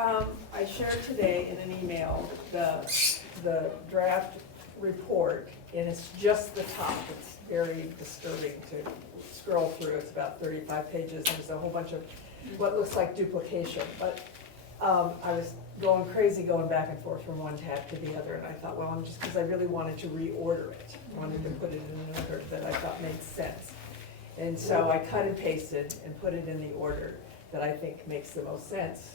I shared today in an email the draft report, and it's just the top. It's very disturbing to scroll through. It's about 35 pages, and there's a whole bunch of what looks like duplication. But I was going crazy going back and forth from one tab to the other, and I thought, well, I'm just, because I really wanted to reorder it. I wanted to put it in an order that I thought made sense. And so I cut and pasted and put it in the order that I think makes the most sense,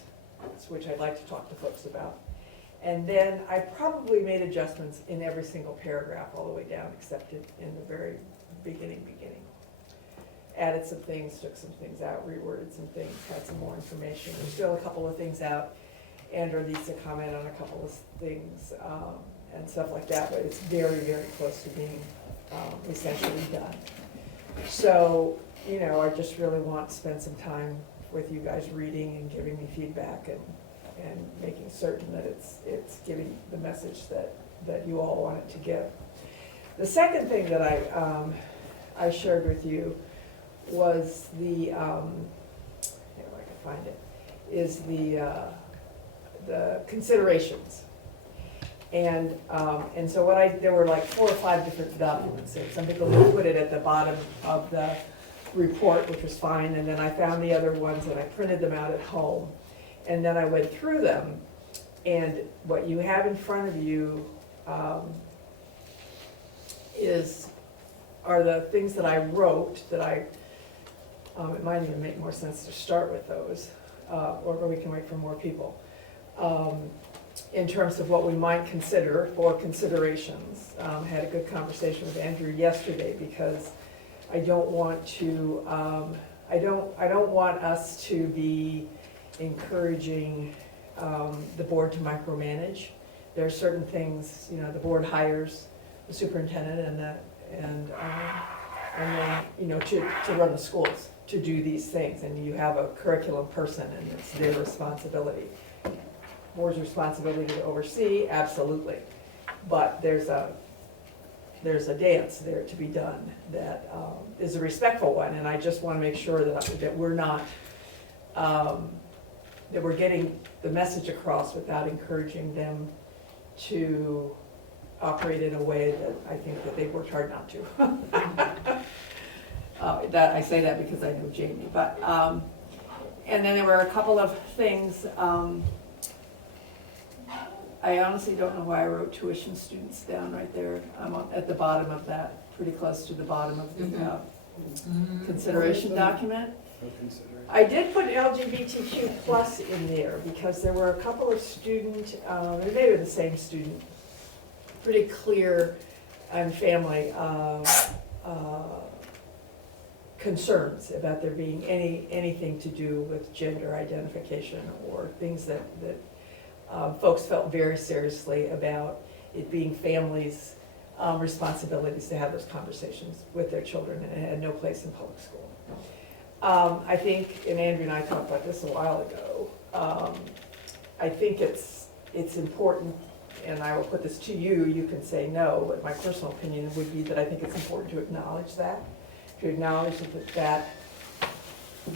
which I'd like to talk to folks about. And then I probably made adjustments in every single paragraph all the way down, except in the very beginning. Added some things, took some things out, reworded some things, had some more information. There's still a couple of things out. Andrew needs to comment on a couple of things and stuff like that, but it's very, very close to being essentially done. So, you know, I just really want to spend some time with you guys reading and giving me feedback and making certain that it's giving the message that you all want it to give. The second thing that I shared with you was the, here I can find it, is the considerations. And so there were like 4 or 5 different documents. Some people put it at the bottom of the report, which was fine, and then I found the other ones and I printed them out at home. And then I went through them, and what you have in front of you are the things that I wrote that it might even make more sense to start with those, or we can wait for more people. In terms of what we might consider for considerations. Had a good conversation with Andrew yesterday because I don't want to, I don't want us to be encouraging the board to micromanage. There are certain things, you know, the board hires the superintendent and then, you know, to run the schools, to do these things, and you have a curriculum person and it's their responsibility. Board's responsibility to oversee, absolutely, but there's a dance there to be done that is a respectful one, and I just want to make sure that we're not that we're getting the message across without encouraging them to operate in a way that I think that they've worked hard not to. That I say that because I know Jamie, but and then there were a couple of things. I honestly don't know why I wrote tuition students down right there. I'm at the bottom of that, pretty close to the bottom of the consideration document. I did put LGBTQ plus in there because there were a couple of student, they were the same student, pretty clear and family concerns about there being anything to do with gender identification or things that folks felt very seriously about it being families' responsibilities to have those conversations with their children, and it had no place in public school. I think, and Andrew and I talked about this a while ago, I think it's important, and I will put this to you, you can say no, but my personal opinion would be that I think it's important to acknowledge that that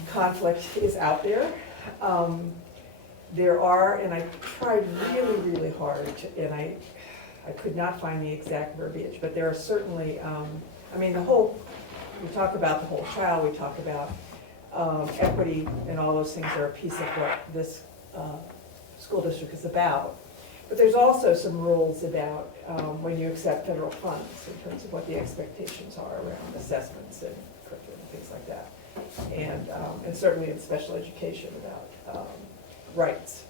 conflict is out there. There are, and I tried really, really hard, and I could not find the exact verbiage, but there are certainly, I mean, we talk about the whole child, we talk about equity, and all those things are a piece of what this school district is about. But there's also some rules about when you accept federal funds in terms of what the expectations are around assessments and curriculum and things like that. And certainly in special education about rights,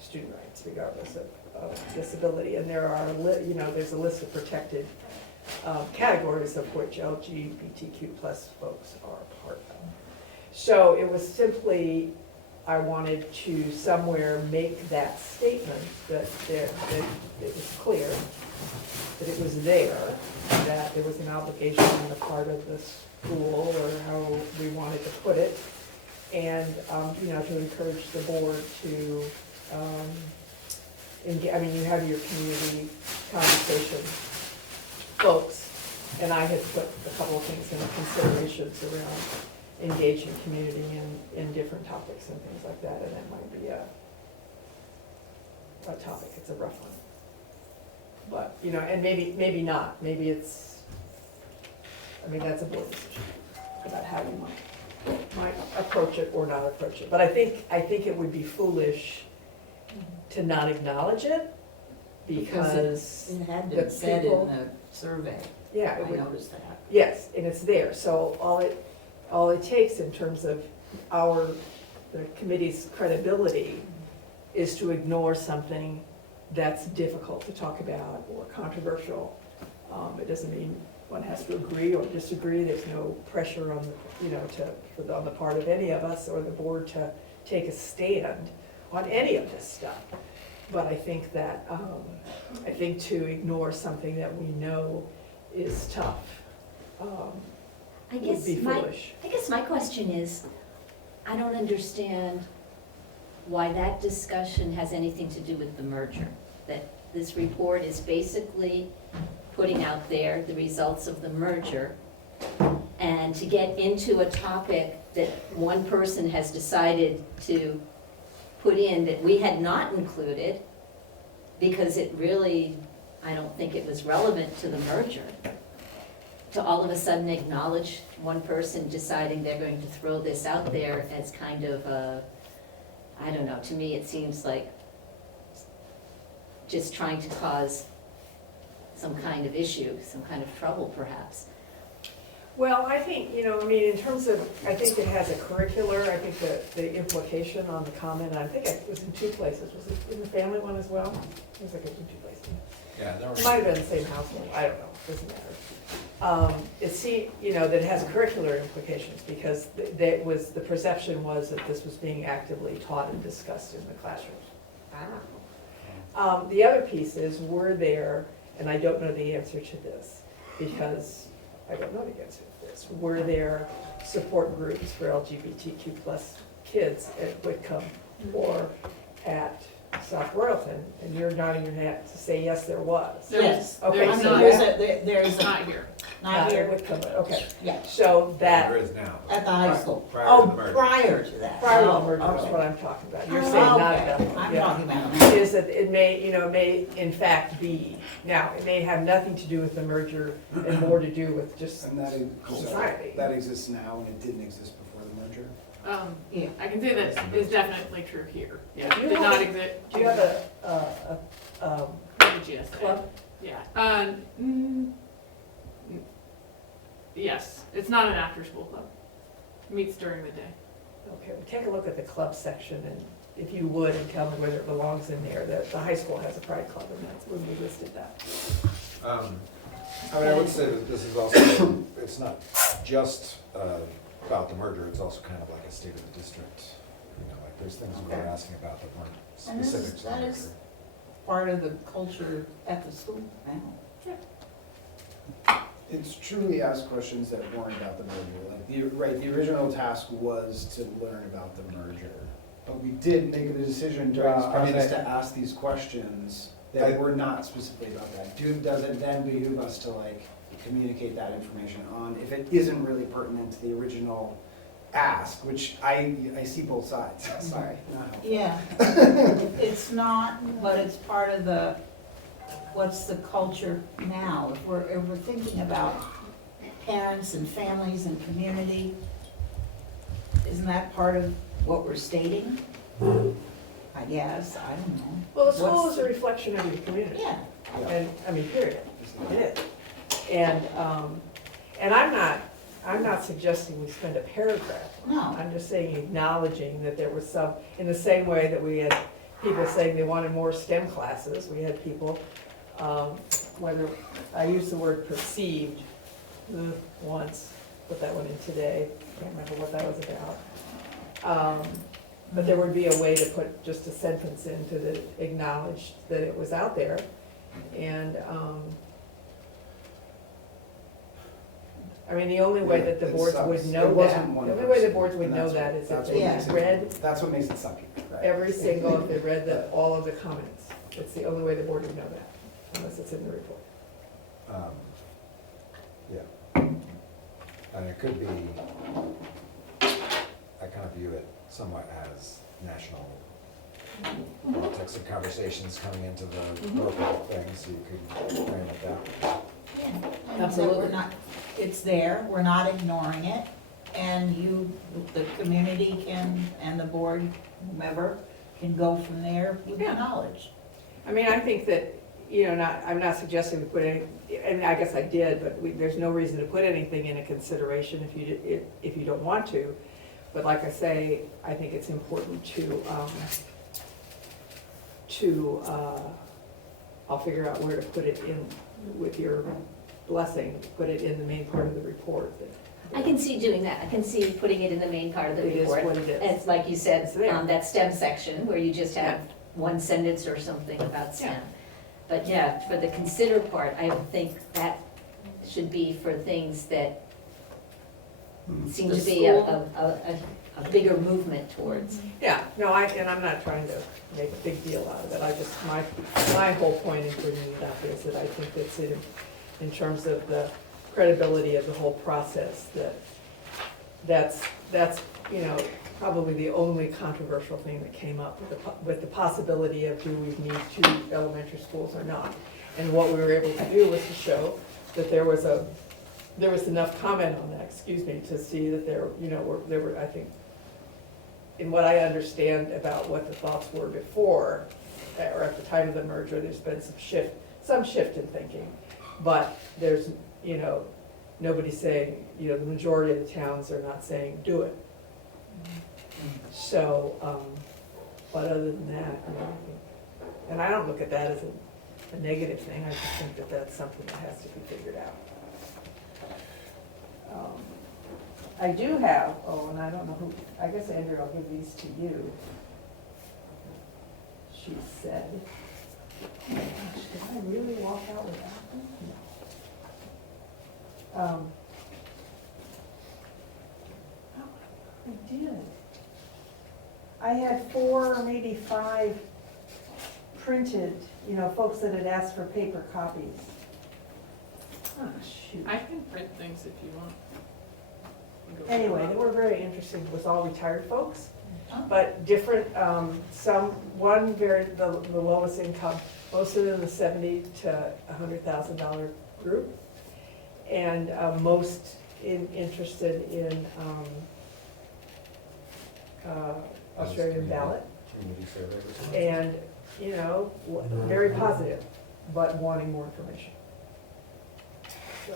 student rights, regardless of disability. And there are, there's a list of protected categories of which LGBTQ plus folks are part of. So it was simply, I wanted to somewhere make that statement that it was clear that it was there, that there was an obligation on the part of the school, or how we wanted to put it, and to encourage the board to you have your community conversation folks, and I had put a couple of things in the considerations around engaging community in different topics and things like that, and that might be topic, it's a rough one. But, you know, and maybe not, maybe it's, I mean, that's a board decision about how you might approach it or not approach it. But I think it would be foolish to not acknowledge it, because It had the been said in people- the survey, yeah, I it would, noticed that. yes, and it's there. So all it takes in terms of the committee's credibility is to ignore something that's difficult to talk about or controversial. It doesn't mean one has to agree or disagree. There's no pressure on, on the part of any of us or the board to take a stand on any of this stuff. But I think that, to ignore something that we know is tough, I would guess be foolish. I guess my question is, I don't understand why that discussion has anything to do with the merger. That this report is basically putting out there the results of the merger, and to get into a topic that one person has decided to put in that we had not included, because it really, I don't think it was relevant to the merger, to all of a sudden acknowledge one person deciding they're going to throw this out there as kind of a, I don't know, to me it seems like just trying to cause some kind of issue, some kind of trouble perhaps. Well, I think, in terms of, I think it has a curricular, I think the implication on the comment, I think it was in two places. Was it in the family one as well? It was like in two places. Yeah, there It was. might have been the same household, I don't know, doesn't matter. That it has curricular implications, because the perception was that this was being actively taught and discussed in the classrooms. The other piece is, were there, and I don't know the answer to this, because I don't know the answer to this, were there support groups for LGBTQ plus kids at Whitcomb or at South Royalton? And you're nodding your head to say, yes, there was. Yes. Okay, I so mean, that- there's a, Not here. not at here, Whitcomb, okay. yeah, So that, There is now. at the high school. Prior to the Oh, merger. prior to that. prior to Oh, the merger is okay. what I'm talking about. You're Oh, saying not okay. that one, I'm yeah. talking about. Is that it may in fact be, now, it may have nothing to do with the merger and more to do with just And that is, society. that exists now and it didn't exist before the merger? Yeah. I can say that is definitely true here. Yeah, Do you it did have not a- exist. Do you have a GSA. club? Yeah. Yes, it's not an after-school club. It meets during the day. Okay, well, take a look at the club section, and if you would, and tell me whether it belongs in there. The high school has a pride club, and that's when we listed that. I mean, I would say that this is also, it's not just about the merger, it's also kind of like a state of the district. Like there's things we were Okay. asking about that weren't And this is- specific to the that merger. is- Part of the culture at the school now. It's truly asked questions that weren't about the merger. Like, the original task was to learn about the merger. But we did make a decision during this Well, I mean, process to ask these questions that I- were not specifically about that. Does it then behoove us to communicate that information on, if it isn't really pertinent to the original ask, which I see both sides, sorry. not helpful. Yeah, it's not, but it's part of the, what's the culture now? If we're thinking about parents and families and community, isn't that part of what we're stating? I guess, I don't know. Well, the school What's- is a reflection of your community. Yeah, And, period. It is. And I'm not suggesting we spend a paragraph. no, I'm just saying acknowledging that there was some, in the same way that we had people saying they wanted more STEM classes, we had people, whether, I used the word perceived once, put that one in today, can't remember what that was about. But there would be a way to put just a sentence into the acknowledge that it was out there. And, the only way that the It boards sucks. would It know that, wasn't the one only way the person, boards would and know that's that what- is if that's they what makes it- read That's what makes it sucky, right? every single, if they read all of the comments. It's the only way the board would know that, unless it's in the report. Yeah. And it could be, I kind of view it somewhat as national politics topics of conversations coming into the Mhm. local thing, so you could frame it that way. And Absolutely. we're not, it's there, we're not ignoring it, and you, the community can, and the board, whomever, can go from there with the Yeah. knowledge. I mean, I think that, I'm not suggesting we put any, and I guess I did, but there's no reason to put anything in a consideration if you don't want to. But like I say, I think it's important I'll figure out where to put it in, with your blessing, put it in the main part of the report. I can see doing that, I can see putting it in the main part of the It is report. what it is. It's like you said, It's there. that STEM section, where you just have Yeah. one sentence or something about Yeah. STEM. But yeah, for the consider part, I think that should be for things that seem The to be a school. bigger movement towards. Yeah, no, and I'm not trying to make a big deal out of it, I just, my whole point in bringing it up is that I think that's in terms of the credibility of the whole process, that's, probably the only controversial thing that came up with the possibility of do we need 2 elementary schools or not. And what we were able to do was to show that there was enough comment on that, to see that there were, I think, in what I understand about what the thoughts were before, or at the time of the merger, there's been some shift in thinking. But there's, nobody's saying, the majority of the towns are not saying, do it. So, but other than that, and I don't look at that as a negative thing, I just think that that's something that has to be figured out. I do have, and I don't know who, I guess Andrew, I'll give these to you. She said, oh my gosh, did I really walk out without them? No. Oh, I did. I had 4 or maybe 5 printed, folks that had asked for paper copies. Oh, shoot. I can print things if you want. You can go Anyway, pick they them were up. very interesting, it was all retired folks, Oh. but different, the lowest income, most of them the $70,000 to $100,000 group, and most interested in Australian ballot, Community survey response. and, very positive, but wanting more information. So,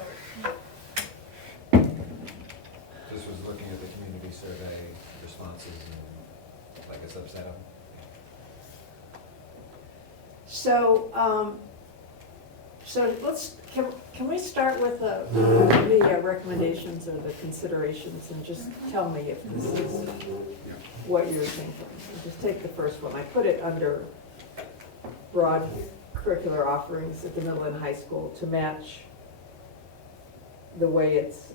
This was looking at the community survey responses and like a subset of them. So can we start with the recommendations or the considerations and just tell me if this is what you're thinking? Just take the first one. I put it under broad curricular offerings at the middle and high school to match the way it's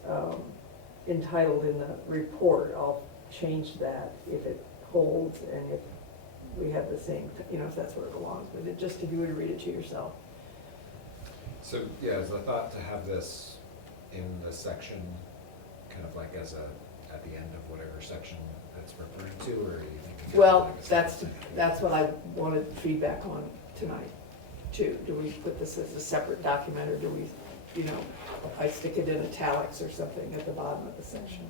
entitled in the report. I'll change that if it holds and if we have the same, if that's where it belongs with it, just if you would read it to yourself. So, yeah, is the thought to have this in the section, kind of like at the end of whatever section that's referring to, or are you thinking? Well, like a separate that's what I wanted feedback on tonight, too. Do we put this as a separate document, or do we, I stick it in italics or something at the bottom of the section?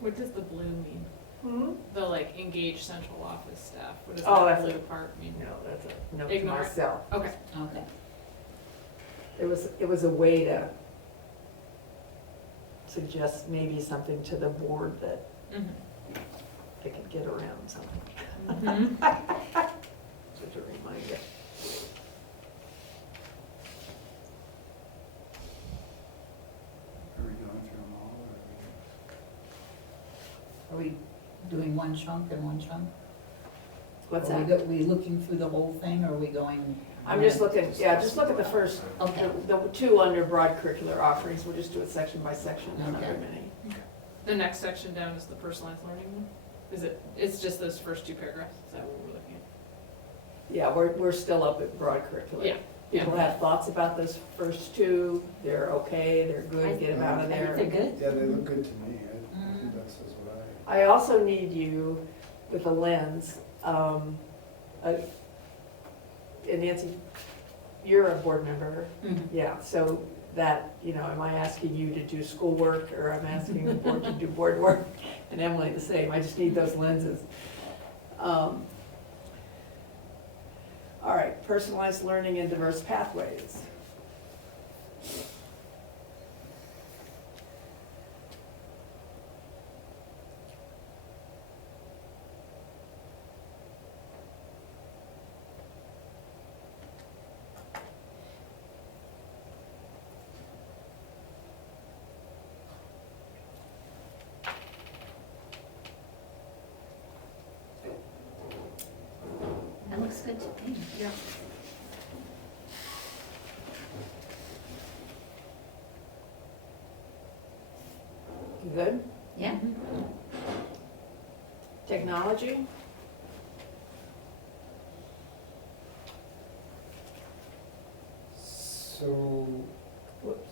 What does the blue mean? Hmm? The engage central office staff, what does Oh, that that's blue a- part mean? No, that's a note to Ignore it. myself. Okay, Okay. It was a way to suggest maybe something to the board that mhm. they could get around something. Mhm. Such a reminder. Are we going through them all, or Are we doing one chunk and one chunk? What's Are that? we looking through the whole thing, or are we going? I'm just looking, just look at the first, Okay. the 2 under broad curricular offerings. We'll just do it section by section, not Okay. very many. The next section down is the personalized learning one? It's just those first 2 paragraphs, is that what we're looking at? Yeah, we're still up at broad curricular. Yeah. People have thoughts about those first 2, they're okay, they're good, get them out of I think there. they're good. Yeah, they look good to me. I think that says what I also need you with a lens. uh, And Nancy, you're a board member, Mhm. yeah, so that, am I asking you to do schoolwork, or I'm asking the board to do board work? And Emily the same, I just need those lenses. All right, personalized learning and diverse pathways. That looks good to me. Yeah. You good? Yeah, Technology? So, Whoops.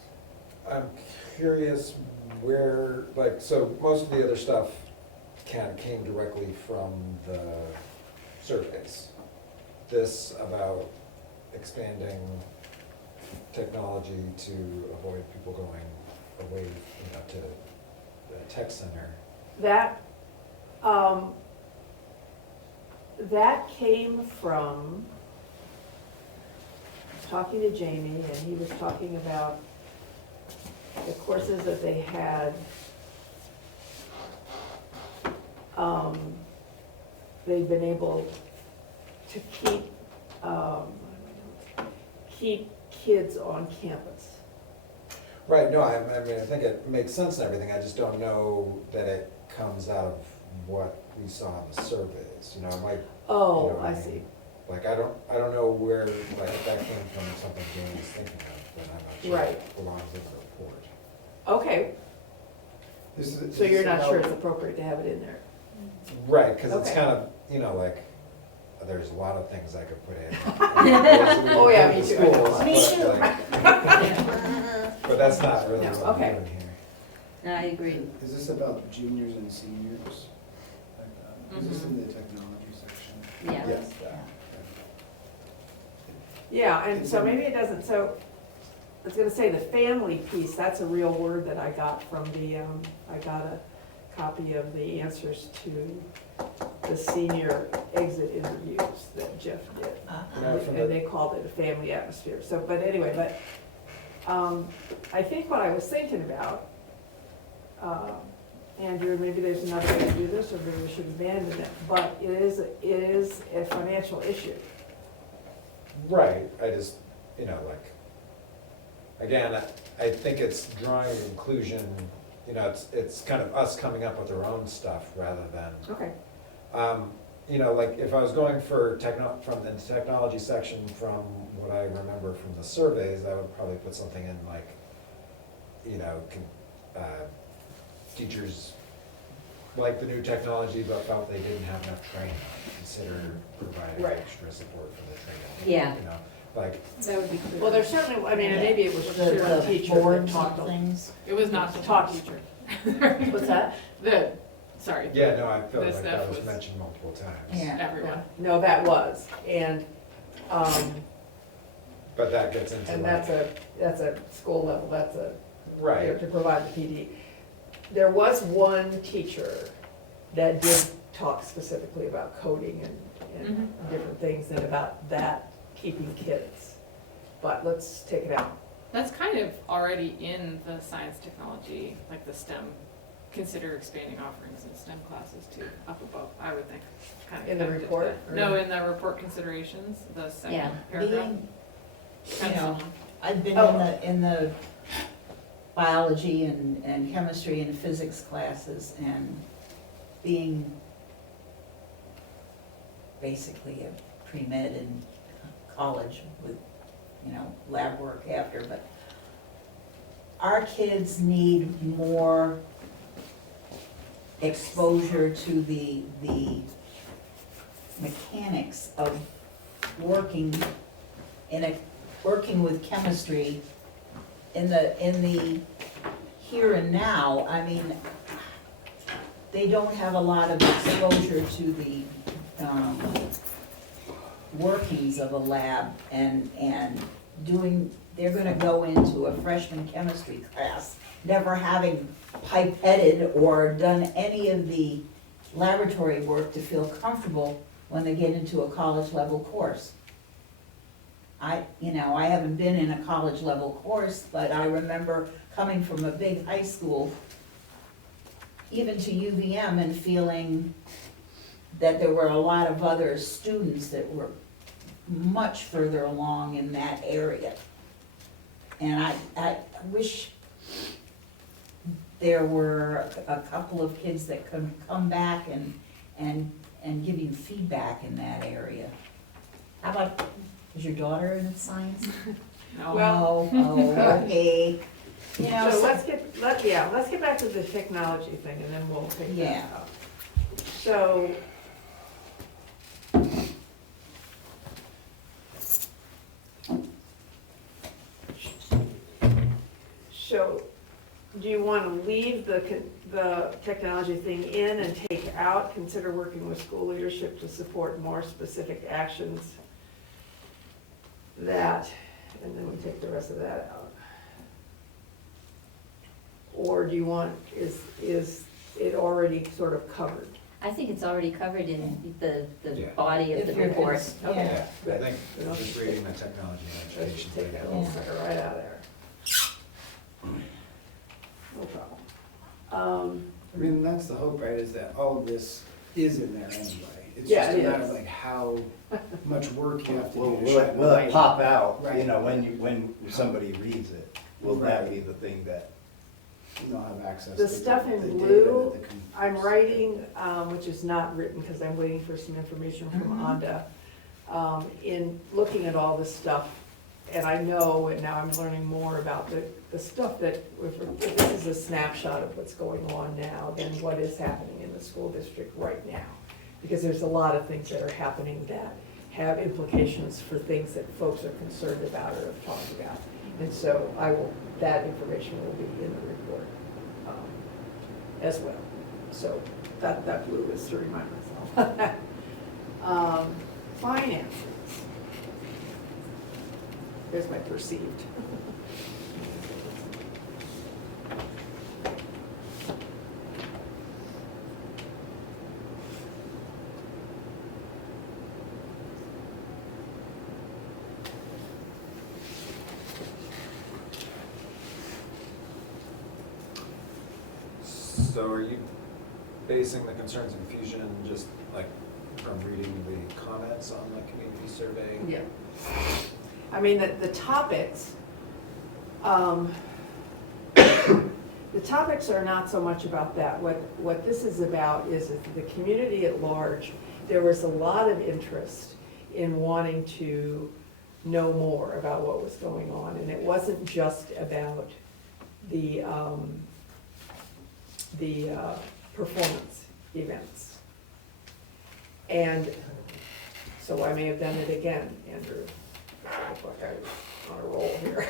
I'm curious where, like, so most of the other stuff kind of came directly from the surveys. This about expanding technology to avoid people going away, to the tech center. That came from talking to Jamie, and he was talking about the courses that they had. They've been able to keep kids on campus. Right, no, I mean, I think it makes sense and everything, I just don't know that it comes out of what we saw in the surveys, it might. Oh, You know what I I mean? see. Like, I don't know where, like, if that came from something Jamie's thinking of, but I'm not sure Right. it belongs in the report. Okay, so you're not sure it's about- appropriate to have it in there? Right, because it's Okay. kind of, like, there's a lot of things I could put in. Oh, yeah, me too. Schools, Me but, too. like, But that's not really No, what I'm okay. doing here. I agree. Is this about juniors and seniors? Is this in the technology section? Yeah. Yes. Yeah, and so maybe it doesn't, so, I was gonna say the family piece, that's a real word that I got from I got a copy of the answers to the senior exit interviews that Jeff did. Yeah, from And the- they called it a family atmosphere, so, but anyway, I think what I was thinking about, Andrew, maybe there's another way to do this, or maybe we should abandon it, but it is a financial issue. Right, I just, like, again, I think it's drawing inclusion, it's kind of us coming up with our own stuff rather than, Okay. like, if I was going for from the technology section, from what I remember from the surveys, I would probably put something in like, teachers like the new technology but felt they didn't have enough training, consider providing Right. extra support for the training. Yeah. Like, That would be clear. Well, there's certainly, I mean, and maybe it was a certain The teacher that boards talked. and things. It was not the Talk. top teacher. What's that? Sorry. yeah, no, I feel The like that staff was was- mentioned multiple times. Yeah. Everyone. No, that was, and, But that gets into and like, that's a school level, that's a, right, to provide the PD. There was one teacher that did talk specifically about coding and Mhm. different things and about that keeping kids. But let's take it out. That's kind of already in the science technology, like the STEM, consider expanding offerings in STEM classes too, up above, I would think. Kind of In the connected to report, that. or- No, in the report considerations, the Yeah. second paragraph. Being, Kind you know, of I've been Oh. in the biology and chemistry and physics classes, and being basically a pre-med in college with, lab work after, but our kids need more exposure to the mechanics of working working with chemistry in the here and now. I mean, they don't have a lot of exposure to the workings of a lab and they're gonna go into a freshman chemistry class, never having pipetted or done any of the laboratory work to feel comfortable when they get into a college level course. I haven't been in a college level course, but I remember coming from a big high school, even to UVM, and feeling that there were a lot of other students that were much further along in that area. And I wish there were a couple of kids that could come back and give you feedback in that area. How about, is your daughter in science? No. Well- Oh, okay. You know, So let's get back to the technology thing and then we'll take Yeah. that up. So. So, do you want to leave the technology thing in and take out, consider working with school leadership to support more specific actions? That, and then we take the rest of that out. Or do you want, is it already sort of covered? I think it's already covered in the Yeah. body of the If you're report. Yeah. Okay, Yeah, I good. think just reading the technology and Let's education just thing. take that little sucker right out of there. No problem. I mean, that's the hope, right, is that all of this is in there anyway. It's Yeah, just a it matter is. of like how much work you have to Will, do to will it, shine will light. it pop out, you Right. know, when somebody reads it? Will that Right. be the thing that, You don't have access to The stuff in the data blue, that the com- I'm writing, which is not written because I'm waiting for some information from Anda, in looking at all this stuff. And I know, and now I'm learning more about the stuff that, if this is a snapshot of what's going on now, then what is happening in the school district right now. Because there's a lot of things that are happening that have implications for things that folks are concerned about or have talked about. And so that information will be in the report as well. So that blue is to remind myself. Finances. There's my perceived. So are you basing the concerns and confusion just like from reading the comments on the community survey? Yeah. I mean, the topics, the topics are not so much about that. What this is about is that the community at large, there was a lot of interest in wanting to know more about what was going on. And it wasn't just about the performance events. And so I may have done it again, Andrew. I look like I'm on a roll here.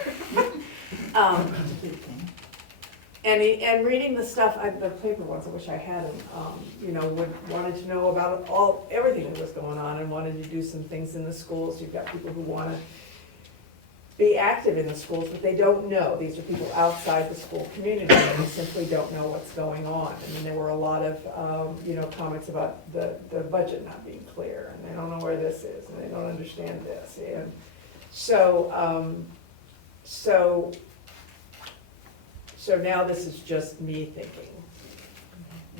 And reading the stuff, the paper ones, I wish I had them, wanted to know about everything that was going on and wanted to do some things in the schools. You've got people who want to be active in the schools, but they don't know. These are people outside the school community, and they simply don't know what's going on. I mean, there were a lot of, comments about the budget not being clear, and they don't know where this is, and they don't understand this. And so now this is just me thinking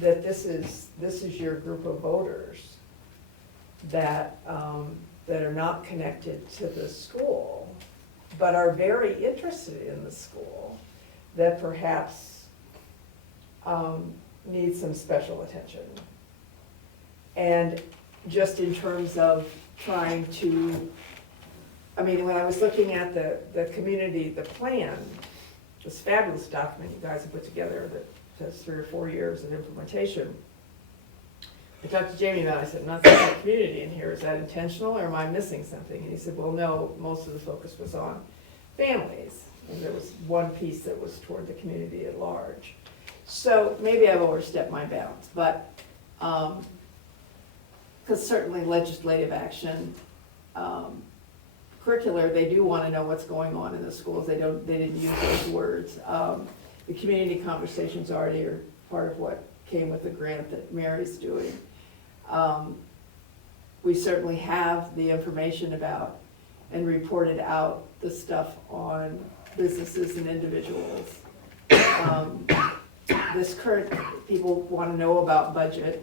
that this is your group of voters that are not connected to the school, but are very interested in the school, that perhaps need some special attention. And just in terms of trying to, when I was looking at the community, the plan, this fabulous document you guys have put together that has 3 or 4 years of implementation, I talked to Jamie about it. I said, not seeing the community in here, is that intentional or am I missing something? And he said, well, no, most of the focus was on families. And there was one piece that was toward the community at large. So maybe I've overstepped my bounds, but, because certainly legislative action, curricular, they do want to know what's going on in the schools. They didn't use those words. The community conversations already are part of what came with the grant that Mary's doing. We certainly have the information about and reported out the stuff on businesses and individuals. This current, people want to know about budget.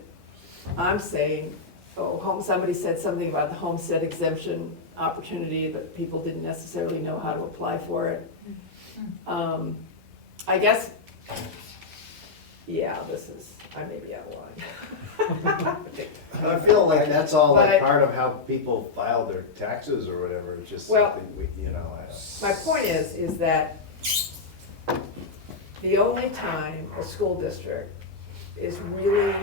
I'm saying, somebody said something about the homestead exemption opportunity, but people didn't necessarily know how to apply for it. I guess, yeah, I may be out of line. I feel like that's all But- like part of how people file their taxes or whatever, it's just Well- something we, you know, I don't. My point is that the only time a school district is really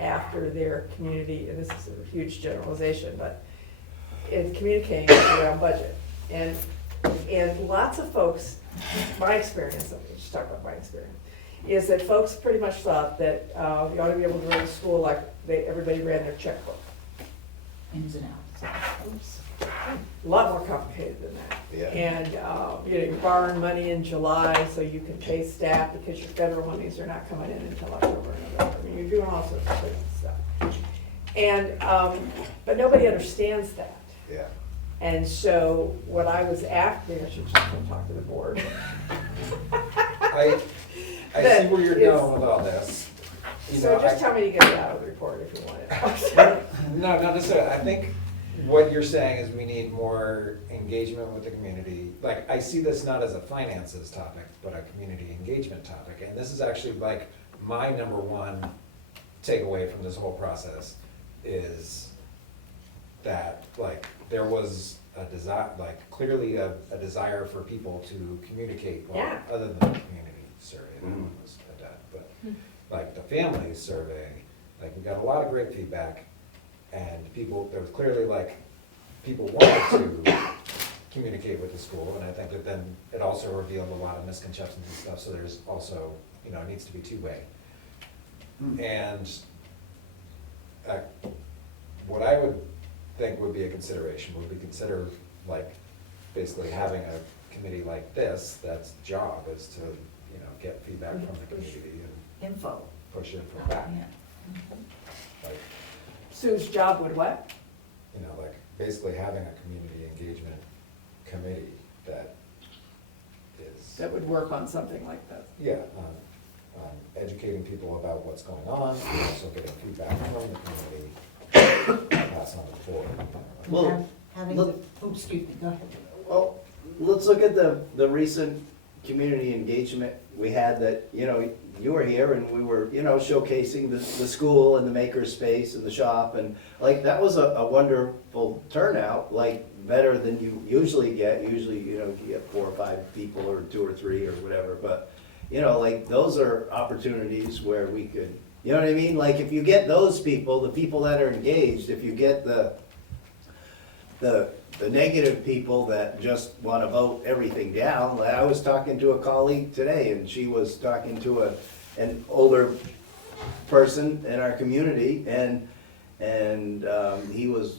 after their community, and this is a huge generalization, but in communicating around budget. And lots of folks, my experience, let me just talk about my experience, is that folks pretty much thought that you ought to be able to run a school like everybody ran their checkbook. Ins and outs. Oops. A lot more complicated than that. Yeah. And, you're borrowing money in July so you can pay staff because your federal monies are not coming in until October and November. I mean, you're doing all sorts of crazy stuff. And, but nobody understands that. Yeah. And so what I was after, I should just come talk to the board. I see That where you're is- going with all this. You So know, just tell me to get it out of the report if you want it. No, not necessarily. I think what you're saying is we need more engagement with the community. Like, I see this not as a finances topic, but a community engagement topic. And this is actually like my number one takeaway from this whole process is that, like, there was a desire, like, clearly a desire for people to communicate, well, Yeah. other than the community survey, that one was done, but like the family survey, like, we got a lot of great feedback, and people, there was clearly like, people wanted to communicate with the school, and I think that then it also revealed a lot of misconceptions and stuff, so there's also, you know, it needs to be two-way. And what I would think would be a consideration would be consider, like, basically having a committee like this, that's job is to, you know, get feedback from the community and Info. push info back. Yeah. Like, Sue's job would what? you know, like, basically having a community engagement committee that is, That would work on something like that. yeah, educating people about what's going on, and also getting feedback from the community, pass on the board. Well, Having look- the, oops, excuse me, go ahead. Well, let's look at the recent community engagement we had that, you know, you were here and we were, you know, showcasing the school and the maker space and the shop, and like, that was a wonderful turnout, like, better than you usually get. Usually, you know, you get 4 or 5 people or 2 or 3 or whatever, but, you know, like, those are opportunities where we could, you know what I mean? Like, if you get those people, the people that are engaged, if you get the negative people that just want to vote everything down. Like, I was talking to a colleague today, and she was talking to an older person in our community, and he was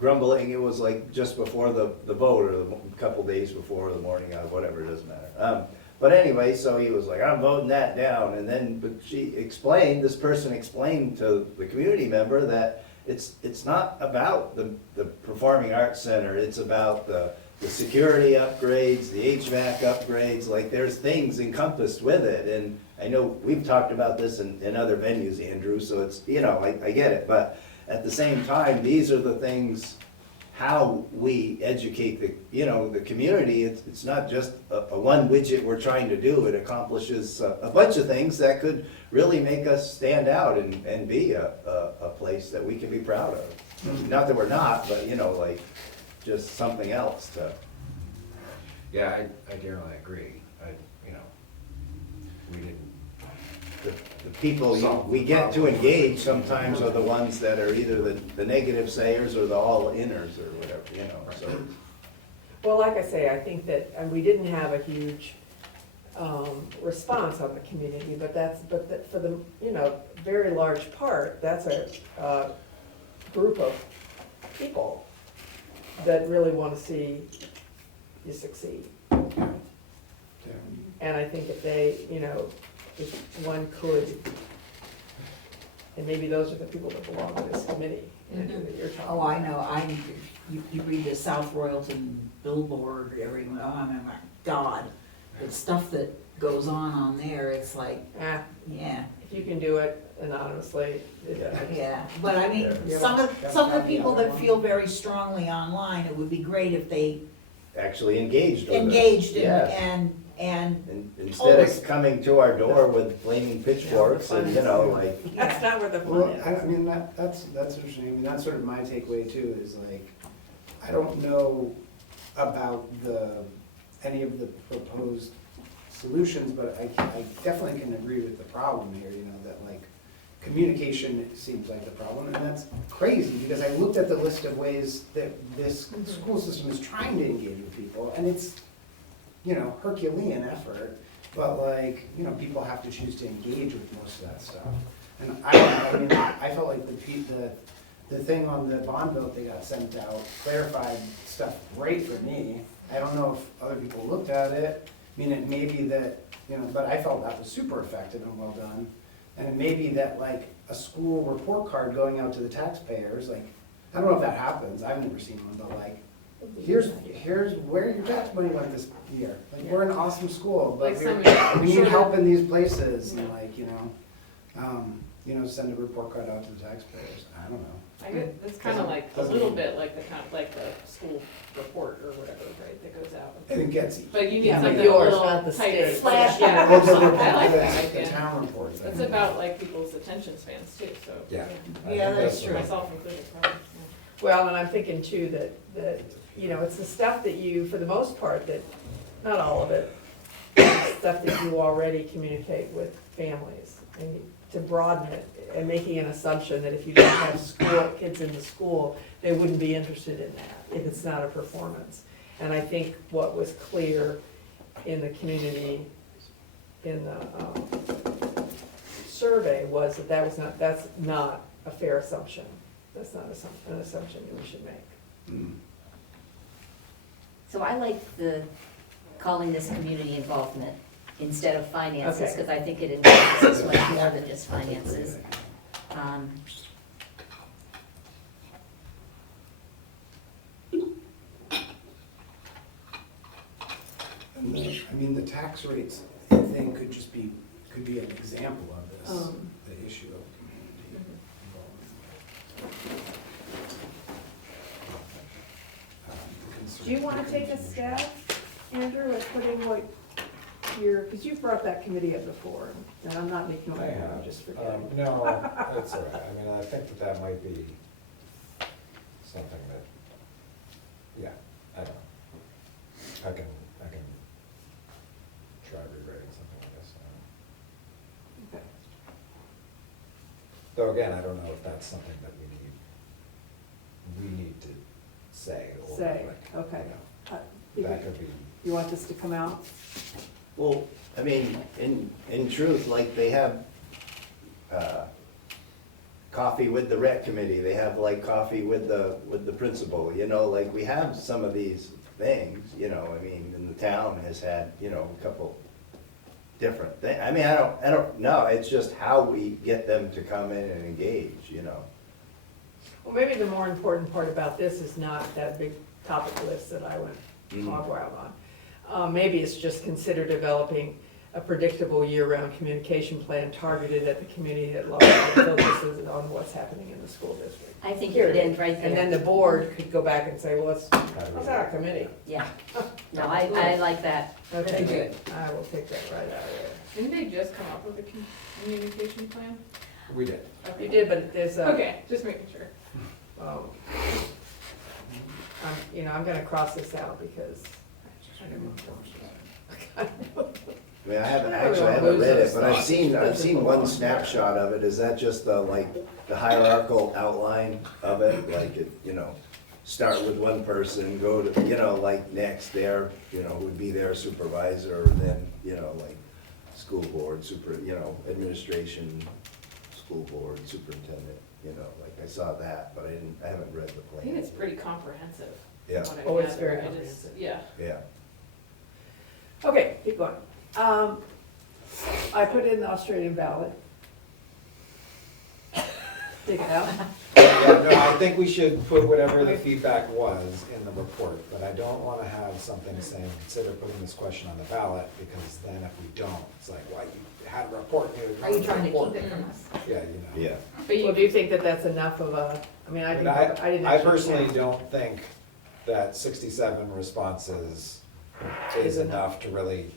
grumbling. It was like just before the vote, or a couple days before, the morning of, whatever, it doesn't matter. But anyway, so he was like, I'm voting that down, and then, but this person explained to the community member that it's not about the Performing Arts Center, it's about the security upgrades, the HVAC upgrades, like, there's things encompassed with it, and I know we've talked about this in other venues, Andrew, so it's, you know, I get it, but at the same time, these are the things, how we educate the community. It's not just a one widget we're trying to do, it accomplishes a bunch of things that could really make us stand out and be a place that we can be proud of. Not that we're not, but, you know, like, just something else to. Yeah, I generally agree. You know, we didn't, The people we get to engage sometimes are the ones that are either the negative sayers or the all-inners or whatever, you know, so. Well, like I say, I think that we didn't have a huge response on the community, but for the, very large part, that's a group of people that really want to see you succeed. And I think if they, if one could, and maybe those are the people that belong to this committee, Andrew, that you're talking about. Oh, I know, you read the South Royalton billboard, everyone, oh my God, the stuff that goes on there, it's like, Ah, yeah, if you can do it anonymously, yeah. But I mean, Yeah. some of the people that feel very strongly online, it would be great if they Actually engaged with us. engaged Yeah. and Instead Always. of coming to our door with flaming pitchforks and, like, That's not where the Well, fun I is. mean, that's interesting. I mean, that's sort of my takeaway too, is like, I don't know about any of the proposed solutions, but I definitely can agree with the problem here, that like, communication seems like the problem, and that's crazy, because I looked at the list of ways that this school system is trying to engage with people, and it's, Herculean effort, but like, people have to choose to engage with most of that stuff. And I don't know, I mean, I felt like the thing on the bond bill that they got sent out clarified stuff great for me. I don't know if other people looked at it. I mean, it may be that, but I felt that was super effective and well done. And it may be that like a school report card going out to the taxpayers, like, I don't know if that happens, I've never seen one, but like, here's where your tax money went this year. Like, we're an awesome school, but Like we need some- help in these places, and like, send a report card out to the taxpayers. I don't know. I get, it's kind of like, a little bit like the school report or whatever, right, that goes out. And it gets, But you need Yeah, but something a yours, little not the tighter. state. Flash. Yeah, well, the I like that the idea. town reports. It's about like people's attention spans too, so. Yeah. I Yeah, think that's true. Myself included, probably, Well, and I'm thinking too that, it's the stuff that you, for the most part, that, not all of it, stuff that you already communicate with families. And to broaden it, and making an assumption that if you don't have kids in the school, they wouldn't be interested in that, if it's not a performance. And I think what was clear in the community, in the survey, was that that's not a fair assumption. That's not an assumption that we should make. So I like calling this community involvement instead of finances, Okay. because I think it encompasses much more than just finances. And the tax rates thing could be an example of this, the issue of community involvement. Do you want to take a stab, Andrew, at putting what because you've brought that committee up before, and I'm not making I fun of you, I'm have. just forgetting. No, that's all right. I mean, I think that might be something that, yeah, I don't know. I can try rewriting something like this. Okay. Though again, I don't know if that's something that we need to say or Say, like, okay. That could be, You want this to come out? well, I mean, in truth, like, they have, coffee with the rec committee, they have like coffee with the principal, like, we have some of these things, I mean, and the town has had, a couple different things. I mean, I don't know, it's just how we get them to come in and engage, Well, maybe the more important part about this is not that big topic list that I went hog wild on. Maybe it's just consider developing a predictable year-round communication plan targeted at the community at large that focuses on what's happening in the school district. I think you could end right And then there. the board could go back and say, well, let's have a committee. Yeah, no, I like that. Okay, Good. I will take that right out of there. Didn't they just come up with a communication plan? we did. You did, but there's a. Okay, just making sure. I'm gonna cross this out because. I mean, I haven't, I actually, I don't haven't lose read those it, but I've thoughts. seen Doesn't belong one there. snapshot of it, is that just the hierarchical outline of it, like, start with one person, go to, like next there, would be their supervisor, and then, like school board, administration, school board, superintendent, like I saw that, but I haven't read the I plan. think it's pretty comprehensive. from Yeah. what I Oh, it's gather. very I just- comprehensive. Yeah. Yeah. Okay, keep going. I put in the Australian ballot. Take it out. Yeah, no, I think we should put whatever the feedback was in the report, but I don't wanna have something saying, consider putting this question on the ballot, because then if we don't, it's like, why, you had a report, Are you trying to keep it from us? Yeah, Yeah. But Well, do you think that that's enough of a, I mean, I think, But I didn't. I actually personally count. don't think that 67 responses is enough to really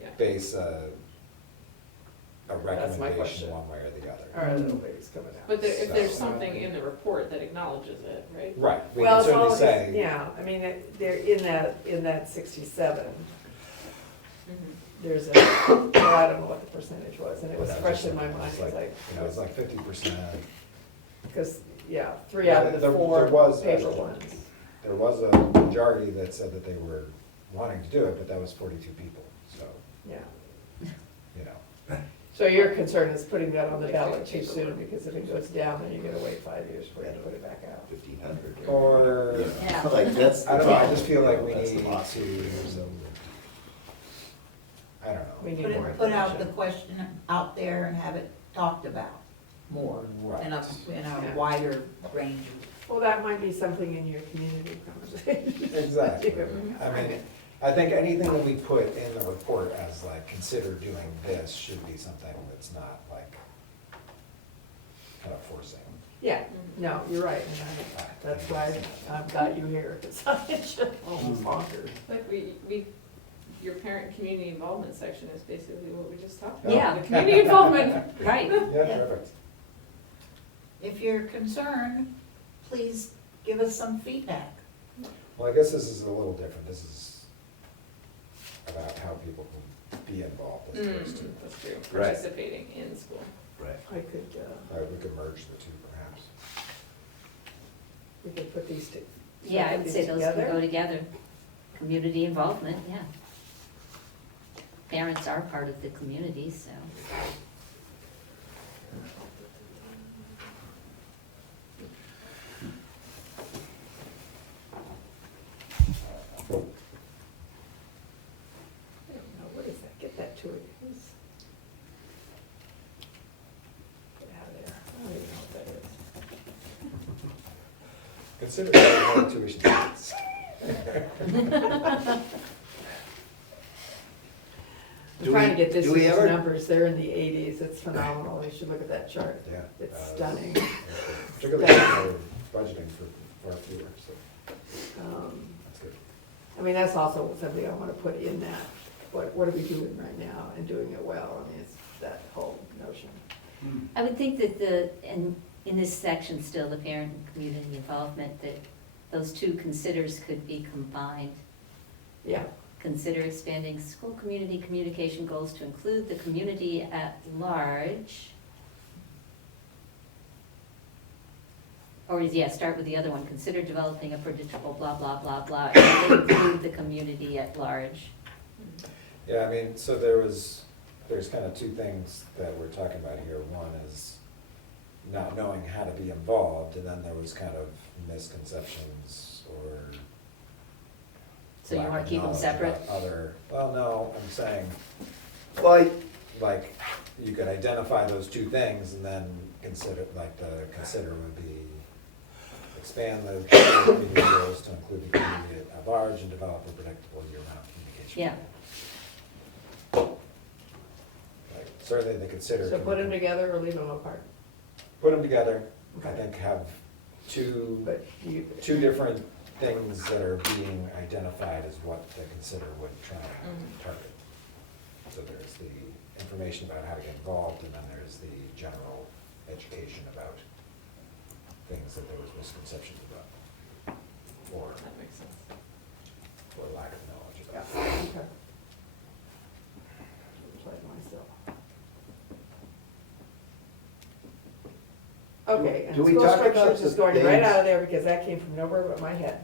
Yeah. base a That's my recommendation question. one way or the other. Our little baby's coming out. But if there's So- something in the report that acknowledges it, right? Right, we Well, can it's all, certainly of say. this- yeah, I mean, they're in that 67, Mhm. there's a, well, I don't know what the percentage was, and it was That fresh in my it mind, was it's like, It's like 50%. because, yeah, 3 out of the There 4 was, paper ones. There was a majority that said that they were wanting to do it, but that was 42 people, so, Yeah, you know. so your concern is putting that on the ballot too soon, because if it goes down, then you're gonna wait 5 years for it to put it back out. 1,500. Or, Yeah. Like, that's. the I don't know, I top. just feel like we That's the need to, box. I don't We know. need more Put out the information. question out there and have it talked about more, in a Yeah. wider range. Well, that might be something in your community conversation. Exactly. Mhm. I mean, I think anything that we put in the report as like, consider doing this should be something that's not like kind of forcing. Yeah, no, you're right, and that's why I've got you here, it's just almost bonkers. Like your parent community involvement section is basically what we just talked about. Yeah. The community involvement. Right. Yeah, perfect. If you're concerned, please give us some feedback. Well, I guess this is a little different. This is about how people can be involved as opposed to, That's true, Right. participating in school. Right. I could, we could merge the two perhaps. we could put these two. Yeah, I would say those can together? go together. Community involvement, yeah. Parents are part of the community, so. I don't know, what is that, get that to it, please. Get out of there, I don't even know what that is. Consider that more tuition rates. I'm Do trying we- to get this do we year's ever- numbers, they're in the 80s, it's phenomenal, you should look at that chart. Yeah. It's stunning. Particularly if we're budgeting for far fewer, so that's good. I mean, that's also something I wanna put in that, what are we doing right now and doing it well, I mean, it's that whole notion. I would think that in this section still, the parent and community involvement, that those two considers could be combined. Yeah, Consider expanding school community communication goals to include the community at large. Or start with the other one, consider developing a predictable blah, blah, blah, blah, and include the community at large. Yeah, I mean, so there's kind of two things that we're talking about here. One is not knowing how to be involved, and then there was kind of misconceptions or So you lack wanna of keep them knowledge separate? about other, well, no, I'm saying, Like, like, you could identify those two things and then consider, like, the consider would be expand the community goals to include the community at large and develop a predictable year-round communication. Yeah. Like, certainly the consider. so can put them be- together or leave them apart, Put them together, I Okay. think have two but you. different things that are being identified as what the consider would try and Mhm. target. So there's the information about how to get involved, and then there's the general education about things that there was misconceptions about, or That makes sense. lack of knowledge Yeah, about. okay. Tried myself. Okay, and Do we school talk about structures is the going right things- out of there because that came from nowhere but my head.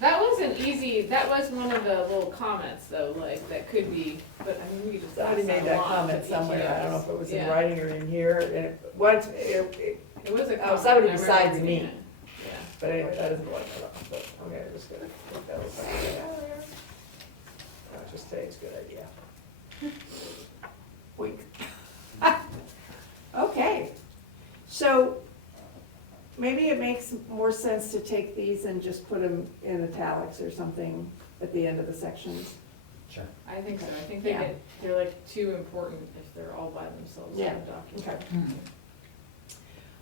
That was an easy, that was one of the little comments though, like, that could be, but I mean, we could just. Somebody ask made that that along comment to somewhere, I don't know if it was in Yeah. writing or in here, and It was a Oh, comment. somebody I remember besides reading me. it. Yeah. but anyway, that isn't what I thought, but, okay, I'm just gonna take that aside. No, just today's a good idea. Wink. Okay, so maybe it makes more sense to take these and just put them in italics or something at the end of the sections. Sure. I think so, I think Yeah. they're like too important if they're all by themselves in Yeah. the document. Okay. Mm.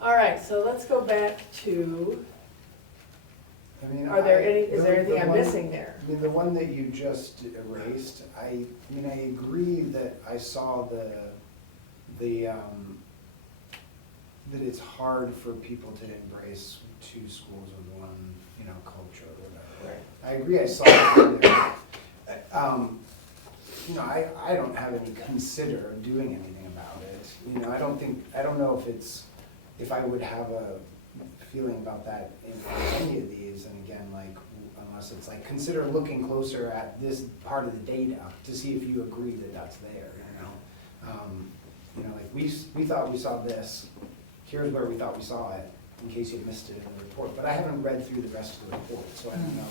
All right, so let's go back to, I mean, are there any, is the- there anything the I'm one- missing there? I mean, the one that you just erased, I mean, I agree that I saw that it's hard for people to embrace two schools with one, culture or whatever. Right. I agree, I saw that in there. I don't have any consider doing anything about it. I don't know if I would have a feeling about that in any of these, and again, like, unless it's like, consider looking closer at this part of the data to see if you agree that that's there, like, we thought we saw this, here's where we thought we saw it, in case you missed it in the report, but I haven't read through the rest of the report, so I don't know